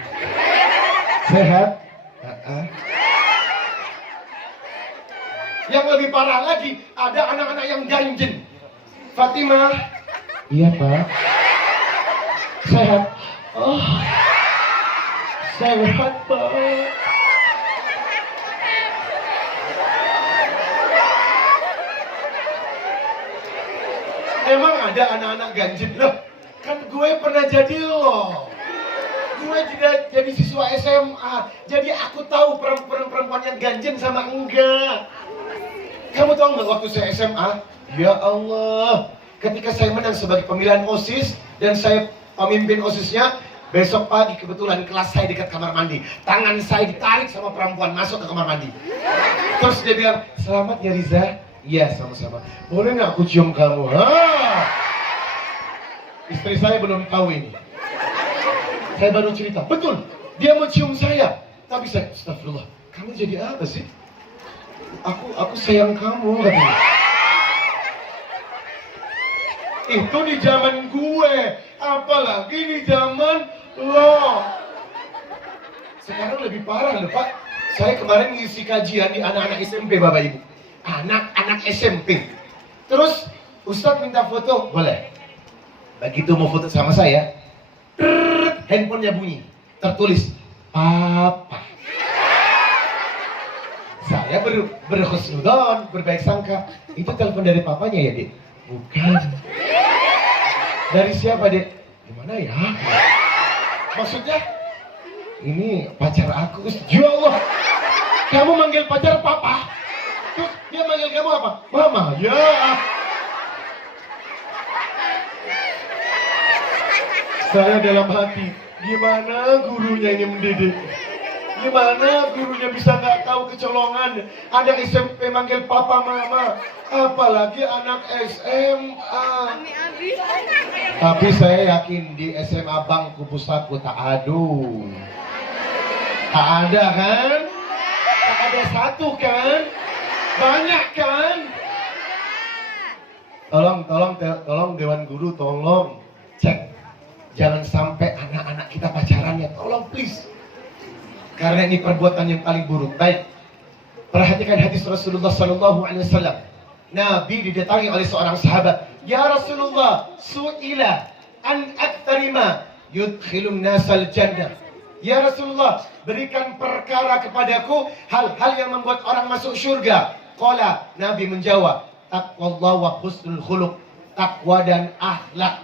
Sehat? Yang lebih parah lagi, ada anak-anak yang ganjen. Fatimah. Iya Pak. Sehat? Oh, sehat Pak. Emang ada anak-anak ganjen loh? Kan gue pernah jadi loh. Gue juga jadi siswa SMA. Jadi aku tahu perempuan yang ganjen sama enggak. Kamu tahu nggak waktu saya SMA? Ya Allah, ketika saya menang sebagai pemilihan OSIS dan saya pemimpin OSISnya, besok pagi kebetulan kelas saya dekat kamar mandi. Tangan saya ditarik sama perempuan masuk ke kamar mandi. Terus dia bilang, selamat ya Riza. Iya sama-sama. Boleh nggak aku cium kamu? Istri saya belum tahu ini. Saya baru cerita. Betul, dia mau cium saya. Tapi saya, astagfirullah, kamu jadi apa sih? Aku sayang kamu katanya. Itu di zaman gue, apalagi di zaman lo. Sekarang lebih parah loh Pak. Saya kemarin ngisi kajian di anak-anak SMP Bapak Ibu. Anak-anak SMP. Terus Ustadz minta foto, boleh. Begitu mau foto sama saya, handphonenya bunyi, tertulis Papa. Saya berhusnudon, berbaik sangka. Itu telepon dari papanya ya, Dek? Bukan. Dari siapa, Dek? Gimana ya? Maksudnya? Ini pacar aku. Ya Allah, kamu manggil pacar Papa? Terus dia manggil kamu apa? Mama. Ya. Saya dalam hati, gimana gurunya ini mendidik? Gimana gurunya bisa nggak tahu kecolongan? Ada SMP manggil papa mama, apalagi anak SMA. Tapi saya yakin di SMA bangku pusatku tak adu. Tak ada kan? Tak ada satu kan? Banyak kan? Tolong Dewan Guru, tolong cek. Jangan sampai anak-anak kita pacaran ya, tolong please. Karena ini perbuatan yang paling buruk. Baik, perhatikan hadis Rasulullah SAW. Nabi didatangi oleh seorang sahabat. Ya Rasulullah, su'ila an aktarima yudkhilun nasal jannah. Ya Rasulullah, berikan perkara kepadaku hal-hal yang membuat orang masuk surga. Qala, Nabi menjawab, taqwallah wa husnul khuluq, takwa dan akhlak.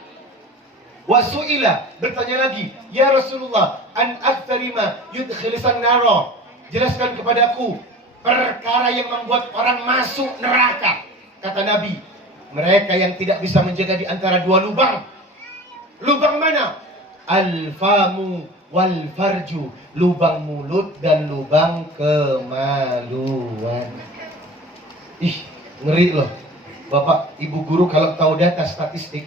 Wasu'ila, bertanya lagi, ya Rasulullah, an aktarima yudkhilisan naro. Jelaskan kepadaku perkara yang membuat orang masuk neraka. Kata Nabi, mereka yang tidak bisa menjaga di antara dua lubang. Lubang mana? Al-famu wal farju, lubang mulut dan lubang kemaluan. Ih, ngeri loh. Bapak, Ibu guru kalau tahu data statistik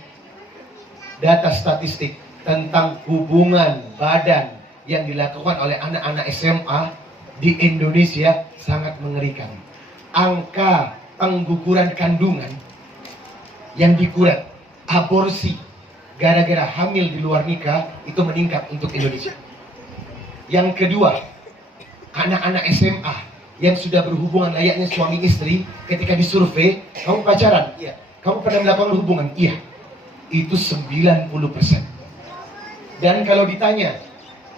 tentang hubungan badan yang dilakukan oleh anak-anak SMA di Indonesia sangat mengerikan. Angka pengguguran kandungan yang dikuret, aborsi gara-gara hamil di luar nikah itu meningkat untuk Indonesia. Yang kedua, anak-anak SMA yang sudah berhubungan layaknya suami istri, ketika disurvei, kamu pacaran? Iya. Kamu pernah melakukan hubungan? Iya. Itu 90%. Dan kalau ditanya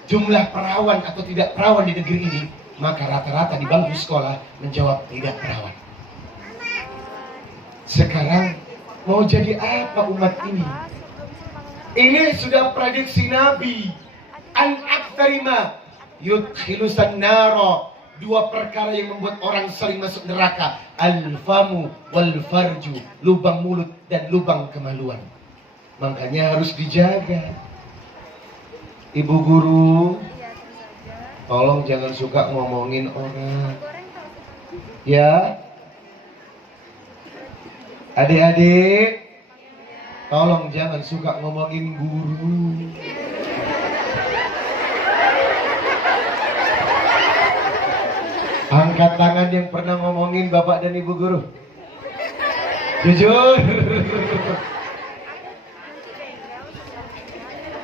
jumlah perawan atau tidak perawan di negeri ini, maka rata-rata di bangku sekolah menjawab tidak perawan. Sekarang mau jadi apa umat ini? Ini sudah prediksi Nabi. An aktarima yudkhilusan naro. Dua perkara yang membuat orang sering masuk neraka. Al-famu wal farju, lubang mulut dan lubang kemaluan. Makanya harus dijaga. Ibu guru, tolong jangan suka ngomongin orang. Ya. Adik-adik, tolong jangan suka ngomongin guru. Angkat tangan yang pernah ngomongin bapak dan ibu guru. Jujur.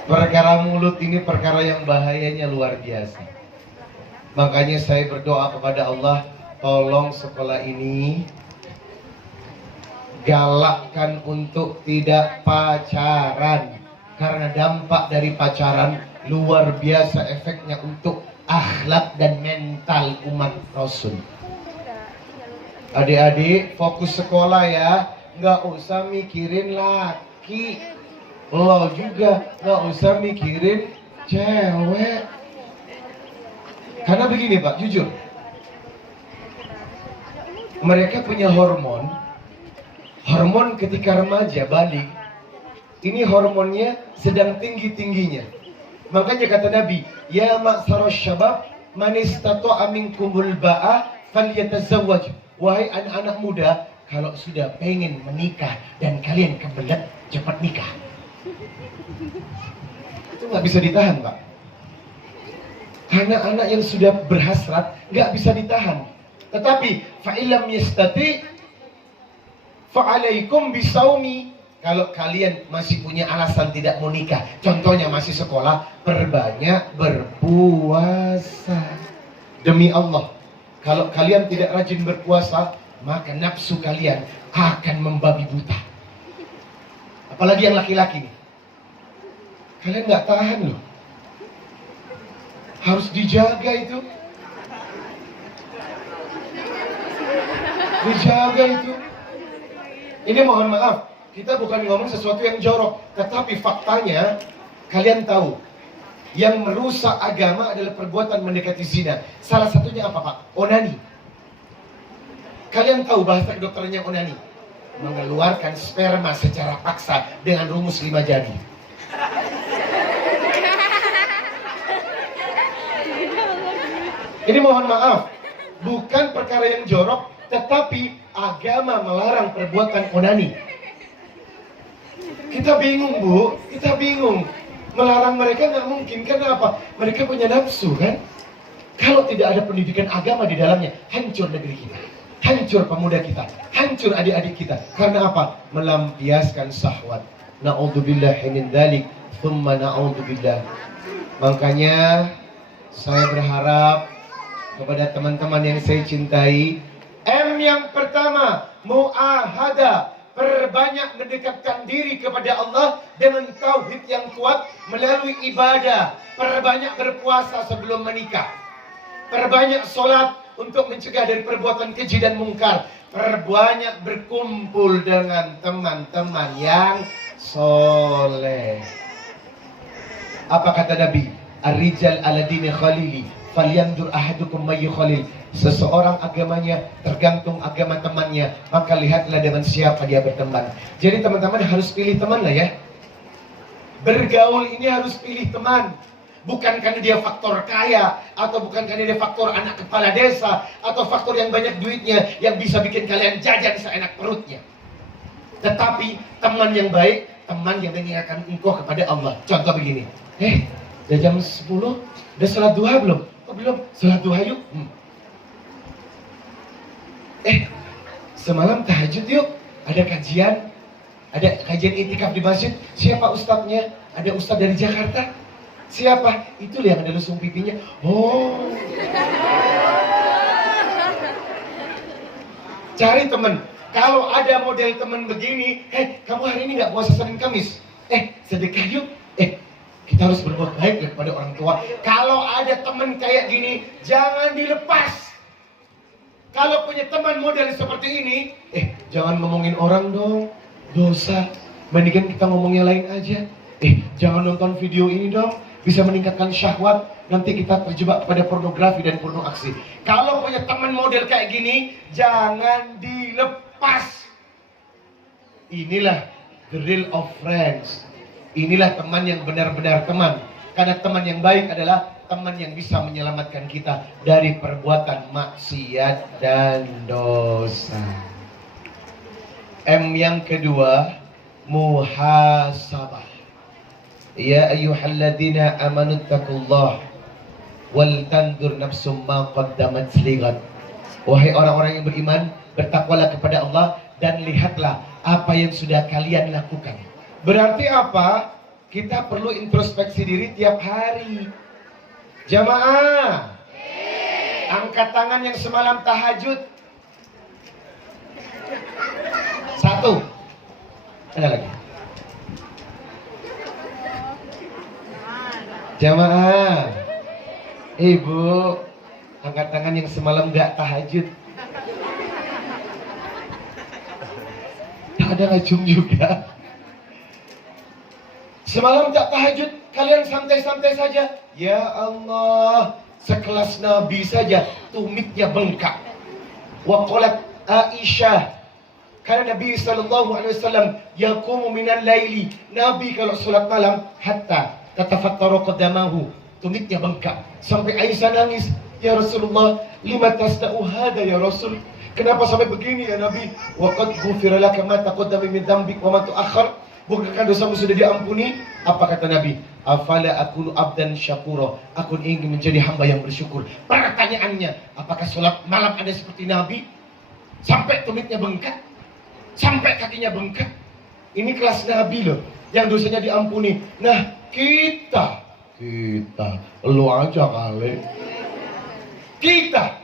Perkara mulut ini perkara yang bahayanya luar biasa. Makanya saya berdoa kepada Allah, tolong sekolah ini galakkan untuk tidak pacaran. Karena dampak dari pacaran luar biasa efeknya untuk akhlak dan mental umat Rasul. Adik-adik fokus sekolah ya, nggak usah mikirin laki. Lo juga nggak usah mikirin cewek. Karena begini Pak, jujur, mereka punya hormon ketika remaja balik. Ini hormonnya sedang tinggi-tingginya. Makanya kata Nabi, ya ma'syaras syabab, man istata'a minkumul ba'a falyatazawwaj. Wahai anak-anak muda, kalau sudah pengen menikah dan kalian kebelet, cepat nikah. Itu nggak bisa ditahan, Pak. Anak-anak yang sudah berhasrat nggak bisa ditahan. Tetapi fa'ilam yastati fa'alaikum bisaumi. Kalau kalian masih punya alasan tidak mau nikah, contohnya masih sekolah, perbanyak berpuasa. Demi Allah, kalau kalian tidak rajin berpuasa, maka nafsu kalian akan membabi buta. Apalagi yang laki-laki nih, kalian nggak tahan loh. Harus dijaga itu. Dijaga itu. Ini mohon maaf, kita bukan ngomong sesuatu yang jorok, tetapi faktanya kalian tahu, yang merusak agama adalah perbuatan mendekati zina. Salah satunya apa Pak? Onani. Kalian tahu bahasa kedokterannya onani? Mengeluarkan sperma secara paksa dengan rumus 5 jari. Ini mohon maaf, bukan perkara yang jorok, tetapi agama melarang perbuatan onani. Kita bingung Bu, kita bingung. Melarang mereka nggak mungkin, karena apa? Mereka punya nafsu kan? Kalau tidak ada pendidikan agama di dalamnya, hancur negeri kita, hancur pemuda kita, hancur adik-adik kita. Karena apa? Melampiaskan syahwat. Na'udzubillah min dzalik, tsumma na'udzubillah. Makanya Saya berharap kepada teman-teman yang saya cintai, M yang pertama, mu'ahada, perbanyak mendekatkan diri kepada Allah dengan tauhid yang kuat melalui ibadah. Perbanyak berpuasa sebelum menikah. Perbanyak solat untuk mencegah dari perbuatan keji dan mungkar. Perbanyak berkumpul dengan teman-teman yang soleh. Apa kata Nabi? Ar-rijal ala dini khalili falyandur ahadukum may khalil. Seseorang agamanya tergantung agama temannya, maka lihatlah dengan siapa dia berteman. Jadi teman-teman harus pilih teman lah ya. Bergaul ini harus pilih teman. Bukan karena dia faktor kaya, atau bukan karena dia faktor anak kepala desa, atau faktor yang banyak duitnya yang bisa bikin kalian jajan seenak perutnya. Tetapi teman yang baik, teman yang mengingatkan engkau kepada Allah. Contoh begini, udah jam 10, udah salat duha belum? Oh belum, salat duha yuk. Semalam tahajud yuk. Ada kajian itikaf di masjid. Siapa ustadznya? Ada ustadz dari Jakarta. Siapa? Itu yang ada lusung pipinya. Oh. Cari teman. Kalau ada model teman begini, kamu hari ini nggak puasa Senin Kamis? Sedekah yuk. Kita harus berbuat baik kepada orang tua. Kalau ada teman kayak gini, jangan dilepas. Kalau punya teman model seperti ini, jangan ngomongin orang dong, dosa. Mendingan kita ngomongnya lain aja. Jangan nonton video ini dong, bisa meningkatkan syahwat. Nanti kita terjebak pada pornografi dan porno aksi. Kalau punya teman model kayak gini, jangan dilepas. Inilah the real of friends. Inilah teman yang benar-benar teman. Karena teman yang baik adalah teman yang bisa menyelamatkan kita dari perbuatan maksiat dan dosa. M yang kedua, muhasabah. Ya ayyuhalladzina amanu taqullah wal tandur nafsum ma qaddamat lighad. Wahai orang-orang yang beriman, bertakwalah kepada Allah dan lihatlah apa yang sudah kalian lakukan. Berarti apa? Kita perlu introspeksi diri tiap hari. Jamaah, angkat tangan yang semalam tahajud. 1. Ada lagi. Jamaah, ibu, angkat tangan yang semalam gak tahajud. Tak ada ngajung juga. Semalam tak tahajud, kalian santai-santai saja. Ya Allah, sekelas Nabi saja tumitnya bengkak. Wa qalat Aisyah, karena Nabi SAW yaqumu minal laili. Nabi kalau salat malam hatta tatafattaru qadamahu, tumitnya bengkak. Sampai Aisyah nangis, ya Rasulullah, lima tasna'u hada ya Rasul. Kenapa sampai begini ya Nabi? Wa qad ghufira laka ma taqaddama min dhanbik wa ma ta'akhkhar. Bukankah dosamu sudah diampuni? Apa kata Nabi? Afala akunu abdan syakura. Aku ingin menjadi hamba yang bersyukur. Pertanyaannya, apakah sholat malam ada seperti Nabi? Sampai tumitnya bengkak, sampai kakinya bengkak. Ini kelas Nabi loh, yang dosanya diampuni. Nah kita, lu aja kali. Kita,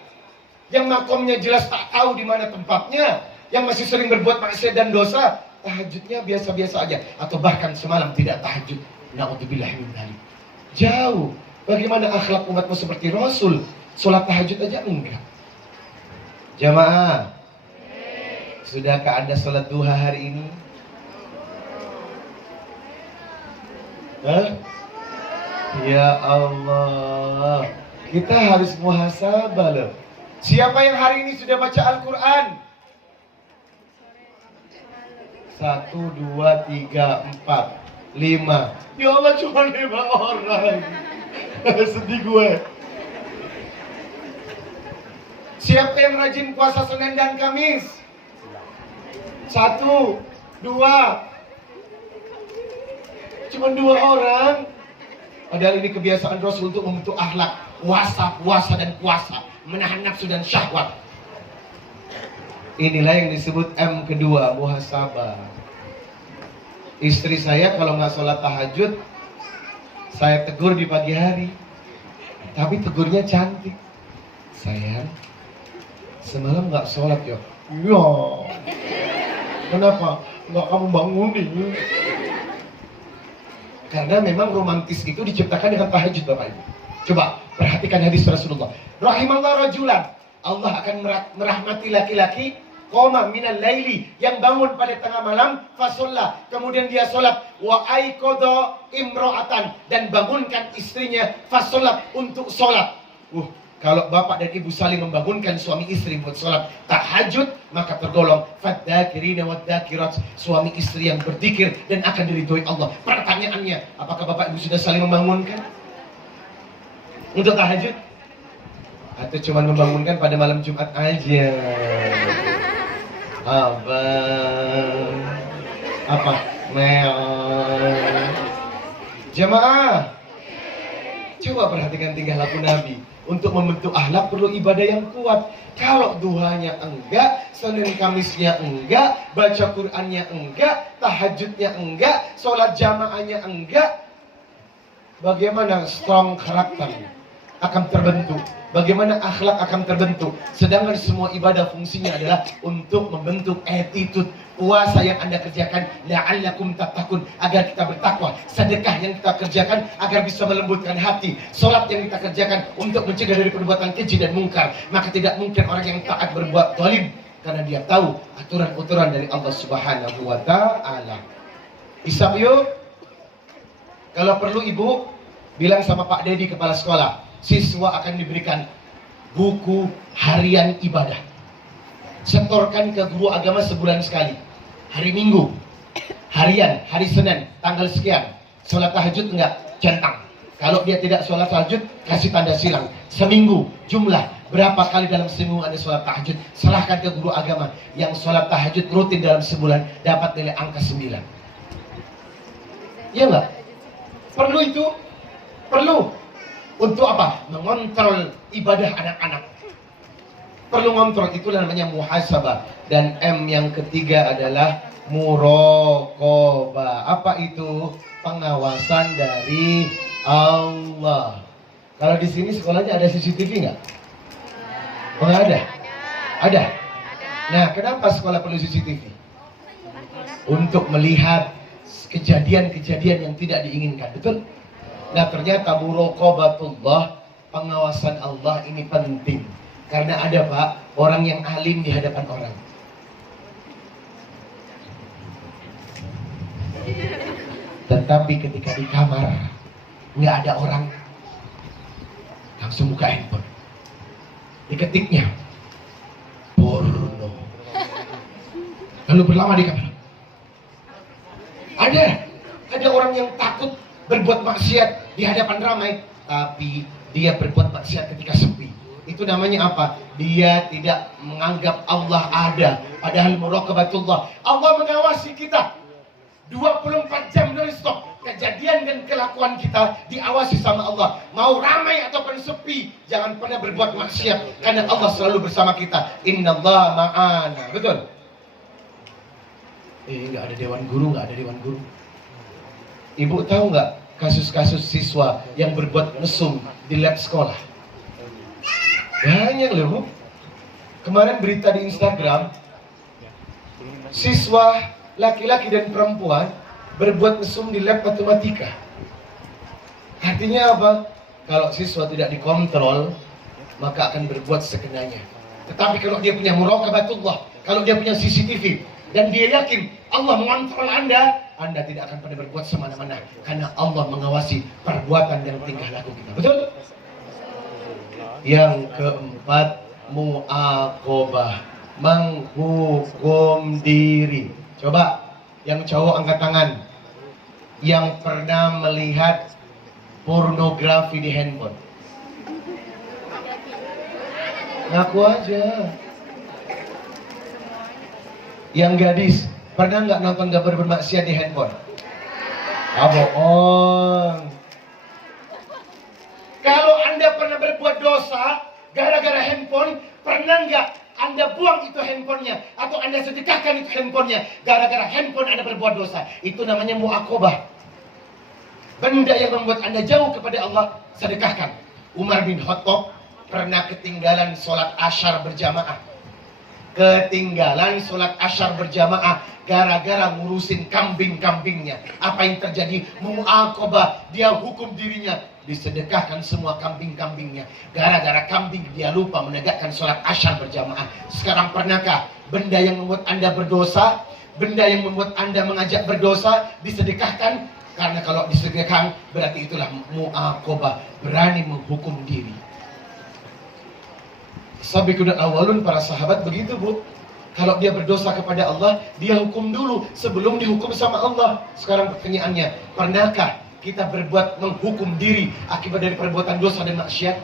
yang makomnya jelas tak tahu di mana tempatnya, yang masih sering berbuat maksiat dan dosa, tahajudnya biasa-biasa aja, atau bahkan semalam tidak tahajud. Na'udzubillah min dzalik. Jauh. Bagaimana akhlak umatmu seperti Rasul? Sholat tahajud aja enggak. Jamaah, sudahkah Anda sholat duha hari ini? Ya Allah, kita harus muhasabah loh. Siapa yang hari ini sudah baca Al-Quran? 1, 2, 3, 4, 5. Ya Allah, cuma 5 orang. Sedih gue. Siapa yang rajin puasa Senin dan Kamis? 1, 2. Cuma 2 orang. Padahal ini kebiasaan Rasul untuk membentuk akhlak. Puasa dan puasa. Menahan nafsu dan syahwat. Inilah yang disebut M kedua, muhasabah. Istri saya kalau nggak sholat tahajud, saya tegur di pagi hari. Tapi tegurnya cantik. Sayang, semalam nggak sholat ya? Iya. Kenapa? Nggak kamu bangunin? Karena memang romantis itu diciptakan dengan tahajud, Bapak Ibu. Coba perhatikan hadis Rasulullah. Rahimallah rajulan. Allah akan merahmati laki-laki qoma minal laili, yang bangun pada tengah malam, fasolla, kemudian dia sholat, wa aiqadha imra'atan, dan bangunkan istrinya, fasolla, untuk sholat. Kalau bapak dan ibu saling membangunkan suami istri buat sholat tahajud, maka tergolong fadzakirina wadzakirat, suami istri yang berzikir dan akan diridhoi Allah. Pertanyaannya, apakah bapak ibu sudah saling membangunkan untuk tahajud? Atau cuma membangunkan pada malam Jumat aja? Apa? Jamaah, coba perhatikan tingkah laku Nabi. Untuk membentuk akhlak perlu ibadah yang kuat. Kalau duhanya enggak, Senin Kamisnya enggak, baca Qur'annya enggak, tahajudnya enggak, sholat jamaahnya enggak, bagaimana strong karakter akan terbentuk? Bagaimana akhlak akan terbentuk? Sedangkan semua ibadah fungsinya adalah untuk membentuk attitude. Puasa yang Anda kerjakan la'allakum tattaqun, agar kita bertakwa. Sedekah yang kita kerjakan agar bisa melembutkan hati. Salat yang kita kerjakan untuk mencegah dari perbuatan keji dan mungkar. Maka tidak mungkin orang yang taat berbuat zalim, karena dia tahu aturan-aturan dari Allah Subhanahu wa taala. Isap yuk. Kalau perlu ibu bilang sama Pak Dedi kepala sekolah, siswa akan diberikan buku harian ibadah. Setorkan ke guru agama sebulan sekali. Hari Minggu, harian, hari Senin, tanggal sekian. Sholat tahajud enggak? Centang. Kalau dia tidak sholat tahajud, kasih tanda silang. Seminggu, jumlah berapa kali dalam seminggu Anda sholat tahajud, serahkan ke guru agama. Yang sholat tahajud rutin dalam sebulan dapat nilai angka 9. Iya enggak? Perlu itu? Perlu. Untuk apa? Mengontrol ibadah anak-anak. Perlu ngontrol, itulah namanya muhasabah. Dan M yang ketiga adalah muraqabah. Apa itu? Pengawasan dari Allah. Kalau di sini sekolahnya ada CCTV nggak? Oh, nggak ada? Ada? Nah, kenapa sekolah perlu CCTV? Untuk melihat kejadian-kejadian yang tidak diinginkan, betul? Nah, ternyata muraqabatullah, pengawasan Allah ini penting. Karena ada, Pak, orang yang alim di hadapan orang. Tetapi ketika di kamar nggak ada orang, langsung buka handphone, diketiknya porno, lalu berlama di kamar. Ada orang yang takut berbuat maksiat di hadapan ramai, tapi dia berbuat maksiat ketika sepi. Itu namanya apa? Dia tidak menganggap Allah ada. Padahal muraqabatullah, Allah mengawasi kita 24 jam non-stop. Kejadian dan kelakuan kita diawasi sama Allah. Mau ramai ataupun sepi, jangan pernah berbuat maksiat, karena Allah selalu bersama kita. Innallaha ma'ana. Betul? Nggak ada dewan guru, nggak ada dewan guru. Ibu tahu nggak kasus-kasus siswa yang berbuat mesum di lab sekolah? Banyak loh, Bu. Kemarin berita di Instagram, siswa laki-laki dan perempuan berbuat mesum di lab matematika. Artinya apa? Kalau siswa tidak dikontrol, maka akan berbuat sekenanya. Tetapi kalau dia punya muraqabatullah, kalau dia punya CCTV, dan dia yakin Allah mengontrol Anda tidak akan pernah berbuat semena-mena, karena Allah mengawasi perbuatan dan tingkah laku kita. Betul? Yang keempat, mu'aqobah, menghukum diri. Coba yang cowok angkat tangan, yang pernah melihat pornografi di handphone. Ngaku aja. Yang gadis, pernah nggak nonton gambar bermaksiat di handphone? Ah, bohong. Kalau Anda pernah berbuat dosa gara-gara handphone, pernah nggak Anda buang itu handphonenya, atau Anda sedekahkan itu handphonenya gara-gara handphone Anda berbuat dosa? Itu namanya mu'aqobah. Benda yang membuat Anda jauh kepada Allah, sedekahkan. Umar bin Khattab pernah ketinggalan sholat asyar berjamaah. Ketinggalan sholat asyar berjamaah gara-gara ngurusin kambing-kambingnya. Apa yang terjadi? Mu'aqabah, dia hukum dirinya, disedekahkan semua kambing-kambingnya. Gara-gara kambing dia lupa menegakkan sholat asyar berjamaah. Sekarang pernahkah benda yang membuat Anda berdosa, benda yang membuat Anda mengajak berdosa disedekahkan? Karena kalau disedekahkan berarti itulah mu'aqabah, berani menghukum diri. Sabiqun awalun, para sahabat begitu, Bu. Kalau dia berdosa kepada Allah, dia hukum dulu sebelum dihukum sama Allah. Sekarang pertanyaannya, pernahkah kita berbuat menghukum diri akibat dari perbuatan dosa dan maksiat?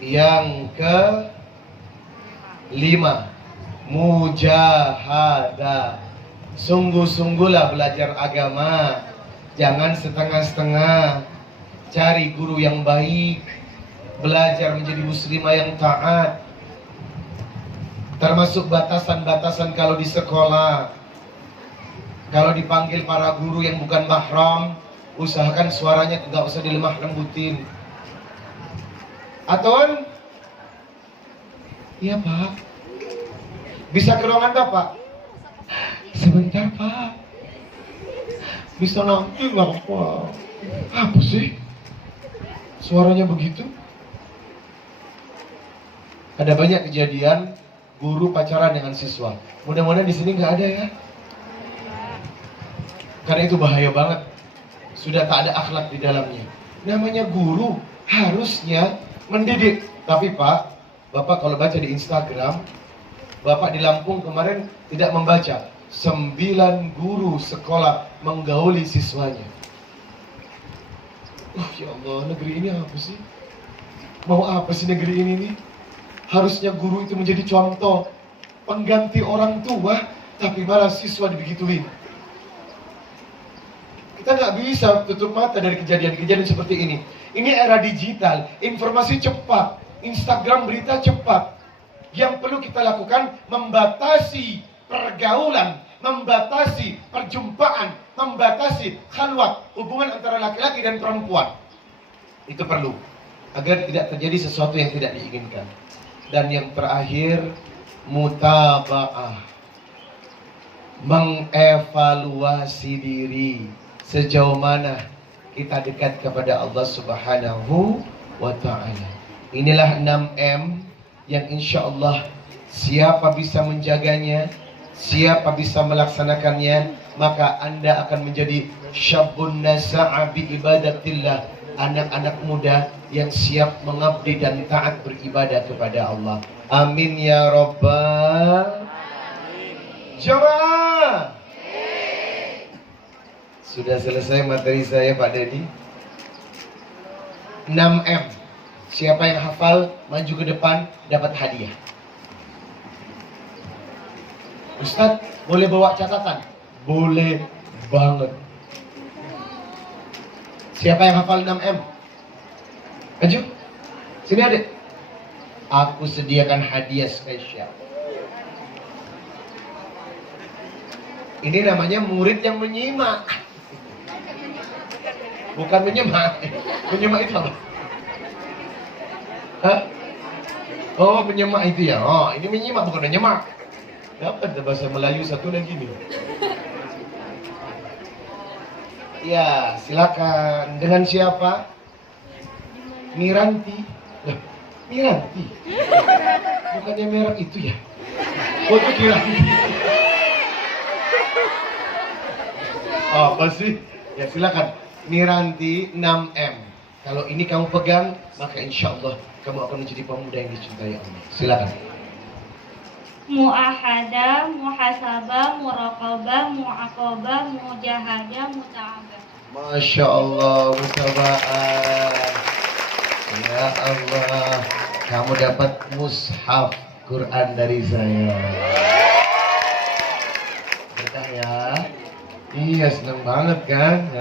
Yang kelima, mujahadah. Sungguh-sungguhlah belajar agama, jangan setengah-setengah. Cari guru yang baik, belajar menjadi muslimah yang taat. Termasuk batasan-batasan kalau di sekolah. Kalau dipanggil para guru yang bukan mahram, usahakan suaranya tidak usah dilemah lembutin. Atau, iya Pak, bisa ke ruangan Bapak? Sebentar Pak. Bisa nanti nggak apa? Apa sih? Suaranya begitu? Ada banyak kejadian guru pacaran dengan siswa. Mudah-mudahan di sini nggak ada ya. Karena itu bahaya banget. Sudah tak ada akhlak di dalamnya. Namanya guru harusnya mendidik. Tapi Pak, Bapak kalau baca di Instagram, Bapak di Lampung kemarin tidak membaca 9 guru sekolah menggauli siswanya. Ya Allah, negeri ini apa sih? Mau apa sih negeri ini nih? Harusnya guru itu menjadi contoh, pengganti orang tua, tapi malah siswa dibegituin. Kita nggak bisa tutup mata dari kejadian-kejadian seperti ini. Ini era digital, informasi cepat, Instagram berita cepat. Yang perlu kita lakukan, membatasi pergaulan, membatasi perjumpaan, membatasi khalwat, hubungan antara laki-laki dan perempuan. Itu perlu, agar tidak terjadi sesuatu yang tidak diinginkan. Dan yang terakhir, mutaba'ah, mengevaluasi diri. Sejauh mana kita dekat kepada Allah Subhanahu wa ta'ala. Inilah 6M yang insya Allah siapa bisa menjaganya, siapa bisa melaksanakannya, maka Anda akan menjadi syabun nasa'a bi ibadatillah, anak-anak muda yang siap mengabdi dan taat beribadah kepada Allah. Amin ya Rabbal. Jamaah. Sudah selesai materi saya Pak Dedi. 6M. Siapa yang hafal maju ke depan dapat hadiah. Ustadz, boleh bawa catatan? Boleh banget. Siapa yang hafal 6M? Maju. Sini adik. Aku sediakan hadiah spesial. Ini namanya murid yang menyimak. Bukan menyimak. Menyimak itu apa? Hah? Oh, menyimak itu ya. Oh, ini menyimak bukan menyimak. Dapat bahasa Melayu satu lagi nih. Ya, silakan. Dengan siapa? Miranti. Loh, Miranti. Bukannya merek itu ya? Oh, itu Miranti. Apa sih? Ya silakan. Miranti 6M. Kalau ini kamu pegang, maka insya Allah kamu akan menjadi pemuda yang dicintai Allah. Silakan. Mu'ahada, muhasabah, muraqabah, mu'aqabah, mujahadah, muta'abah. Masya Allah, mutaba'ah. Ya Allah, kamu dapat mushaf Quran dari saya. Betah ya? Iya, senang banget kan?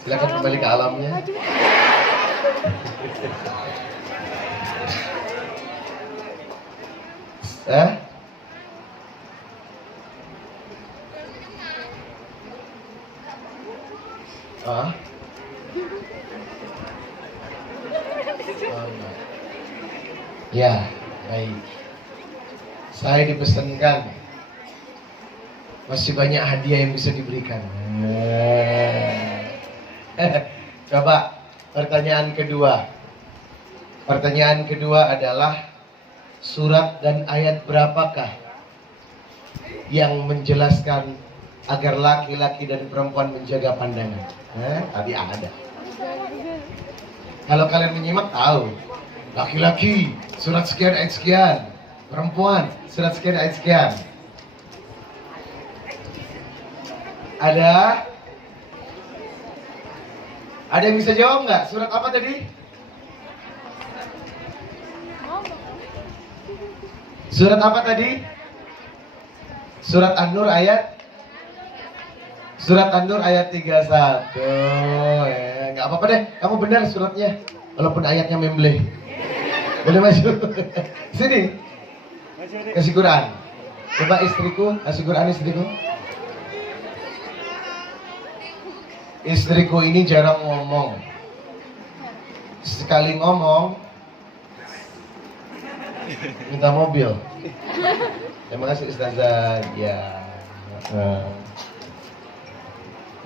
Silakan kembali ke alamnya. Saya dipesankan masih banyak hadiah yang bisa diberikan. Coba pertanyaan kedua. Pertanyaan kedua adalah surat dan ayat berapakah yang menjelaskan agar laki-laki dan perempuan menjaga pandangan? Tadi ada. Kalau kalian menyimak tahu. Laki-laki surat sekian ayat sekian, perempuan surat sekian ayat sekian. Ada yang bisa jawab nggak? Surat apa tadi? Surat apa tadi? Surat An-Nur ayat? Surat An-Nur ayat 31. Nggak apa-apa deh, kamu benar suratnya, walaupun ayatnya membleh. Boleh maju. Sini. Kasih Quran. Coba istriku, kasih Quran istriku. Istriku ini jarang ngomong. Sekali ngomong minta mobil. Terima kasih Ustazah. Ya.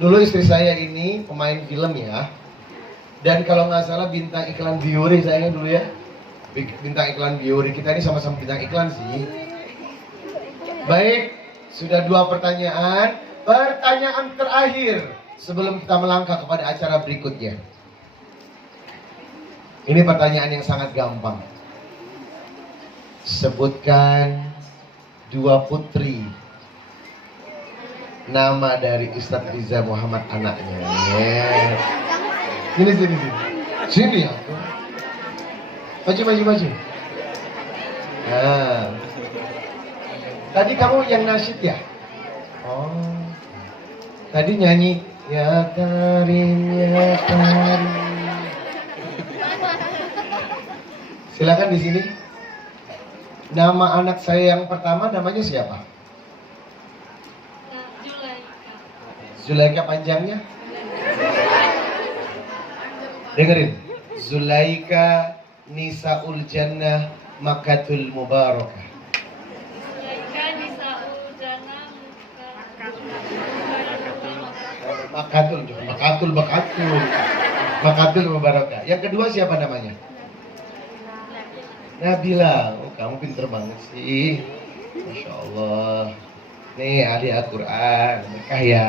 Dulu istri saya ini pemain film ya. Dan kalau nggak salah bintang iklan Biore saya dulu ya. Bintang iklan Biore, kita ini sama-sama bintang iklan sih. Baik, sudah 2 pertanyaan. Pertanyaan terakhir sebelum kita melangkah kepada acara berikutnya. Ini pertanyaan yang sangat gampang. Sebutkan 2 putri nama dari Ustadz Riza Muhammad anaknya. Sini. Sini ya. Maju. Nah. Tadi kamu yang nasyid ya? Oh. Tadi nyanyi ya Karim. Silakan di sini. Nama anak saya yang pertama namanya siapa? Zulaika. Zulaika panjangnya? Dengerin. Zulaika Nisaul Jannah Makkatul Mubarakah. Zulaika Nisaul Jannah Makkatul Mubarakah. Yang kedua siapa namanya? Nabila. Oh, kamu pinter banget sih. Masya Allah. Nih adik Al-Quran. Bekah ya.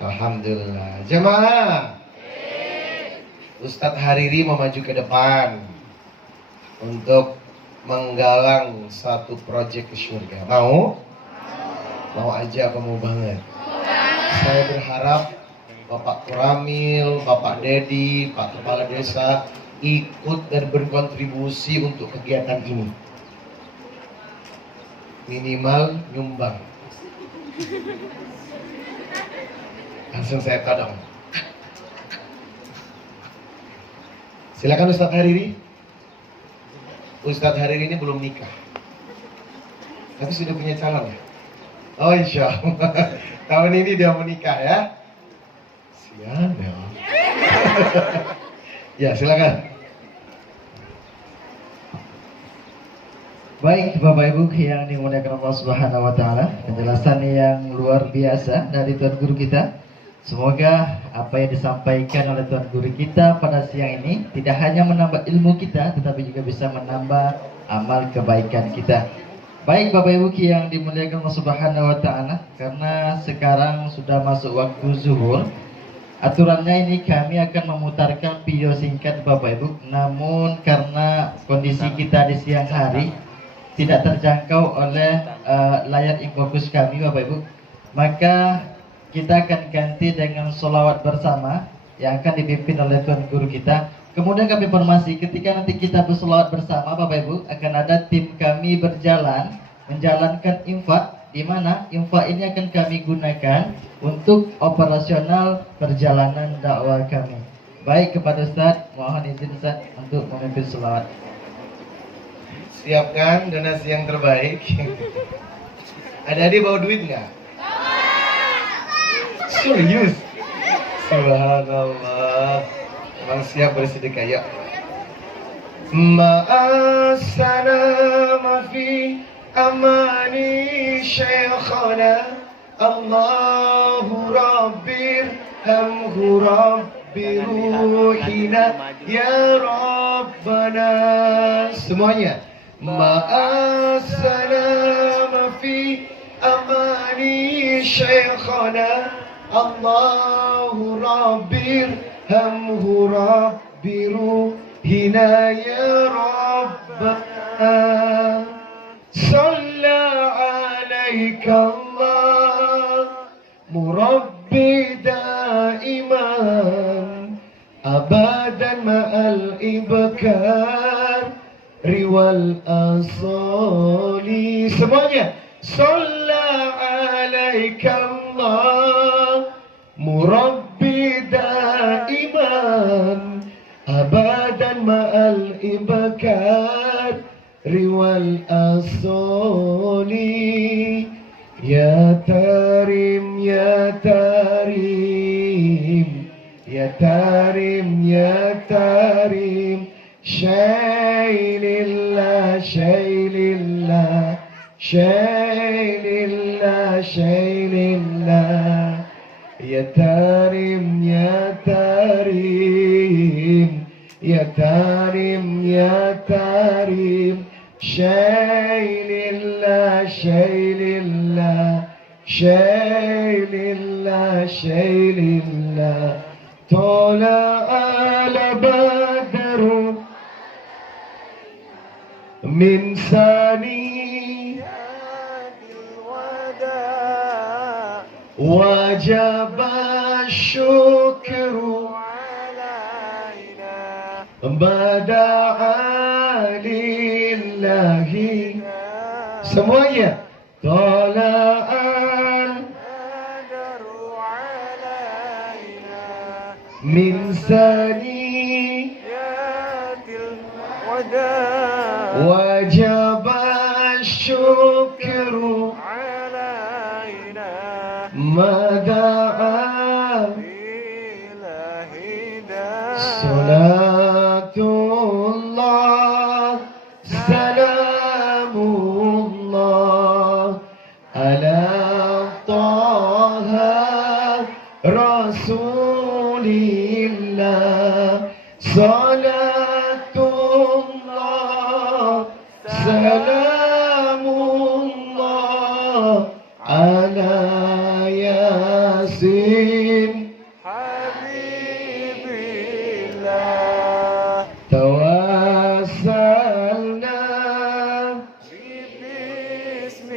Alhamdulillah. Jemaah. Ustadz Hariri mau maju ke depan untuk menggalang satu proyek ke surga. Mau? Mau aja apa mau banget? Saya berharap Bapak Kuramil, Bapak Dedi, Pak Kepala Desa ikut dan berkontribusi untuk kegiatan ini. Minimal nyumbang. Langsung saya todong. Silakan Ustadz Hariri. Ustadz Hariri ini belum nikah, tapi sudah punya calon ya? Oh insya Allah. Tahun ini dia mau nikah ya. Sian ya. Ya silakan. Baik Bapak Ibu yang dimuliakan Allah Subhanahu wa taala, penjelasan yang luar biasa dari Tuan Guru kita. Semoga apa yang disampaikan oleh Tuan Guru kita pada siang ini tidak hanya menambah ilmu kita, tetapi juga bisa menambah amal kebaikan kita. Baik Bapak Ibu yang dimuliakan Allah Subhanahu wa taala, karena sekarang sudah masuk waktu zuhur. Aturannya ini kami akan memutarkan video singkat Bapak Ibu. Namun karena kondisi kita di siang hari tidak terjangkau oleh layar infocus kami Bapak Ibu, maka kita akan ganti dengan sholawat bersama yang akan dipimpin oleh Tuan Guru kita. Kemudian kami informasi ketika nanti kita bersolawat bersama Bapak Ibu, akan ada tim kami berjalan menjalankan infak, di mana infak ini akan kami gunakan untuk operasional perjalanan dakwah kami. Baik, kepada Ustaz, mohon izin Ustaz untuk memimpin sholawat. Siapkan donasi yang terbaik. Adik-adik bawa duit nggak? Serius? Subhanallah. Emang siap bersedekah, yuk. السلام في أمان شيخنا الله ربي ارحمه ربي روحنا يا ربنا. Semuanya. السلام في أمان شيخنا الله ربي ارحمه ربي روحنا يا ربنا. صلى عليك الله مربي دائما أبدا مع الإبكار والأصال. Semuanya. صلى عليك الله مربي دائما أبدا مع الإبكار والأصال. يا تريم يا تريم يا تريم يا تريم شيل الله شيل الله شيل الله شيل الله. يا تريم يا تريم يا تريم يا تريم شيل الله شيل الله شيل الله شيل الله. طلع البدر من ثنيات الوداع وجب الشكر علينا بدعا لله. Semuanya. طلع البدر علينا من ثنيات الوداع وجب الشكر علينا ما دعا صلاة الله سلام الله على طه رسول الله. صلاة الله سلام الله على ياسين حبيب الله. توسلنا بسم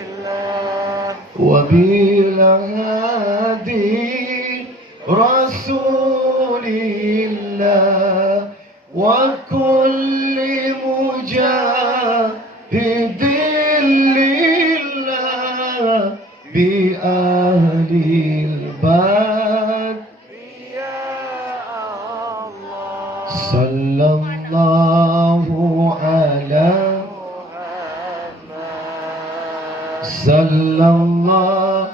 الله وبالهادي رسول الله وكل مجاهد لله بأهل البدر يا الله. صلى الله على صلى الله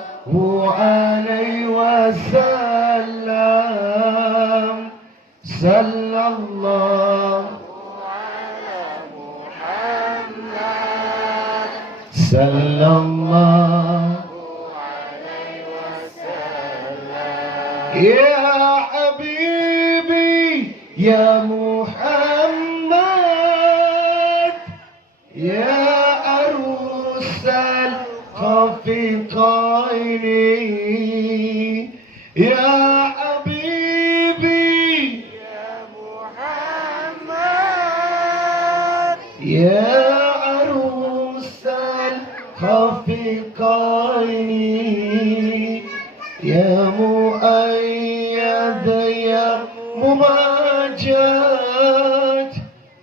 عليه وسلم. صلى الله على محمد صلى الله عليه وسلم. يا حبيبي يا محمد يا عروس الخفقين يا حبيبي يا محمد يا عروس الخفقين يا مؤيد يا مماجد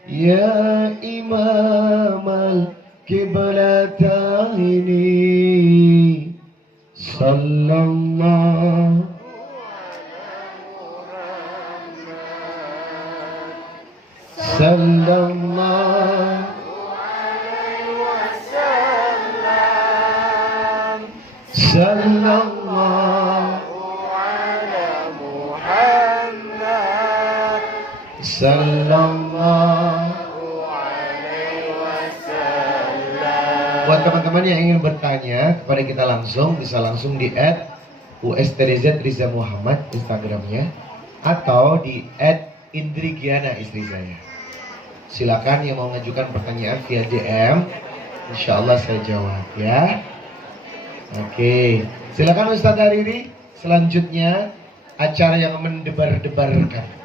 يا إمام القبلتين. صلى الله صلى الله عليه وسلم. صلى الله على محمد صلى الله Buat teman-teman yang ingin bertanya kepada kita langsung, bisa langsung di @USTDZ Riza Muhammad Instagramnya, atau di @Indrigiana istri saya. Silakan yang mau mengajukan pertanyaan via DM, insya Allah saya jawab ya. Oke, silakan Ustadz Hariri. Selanjutnya acara yang mendebar-debarkan.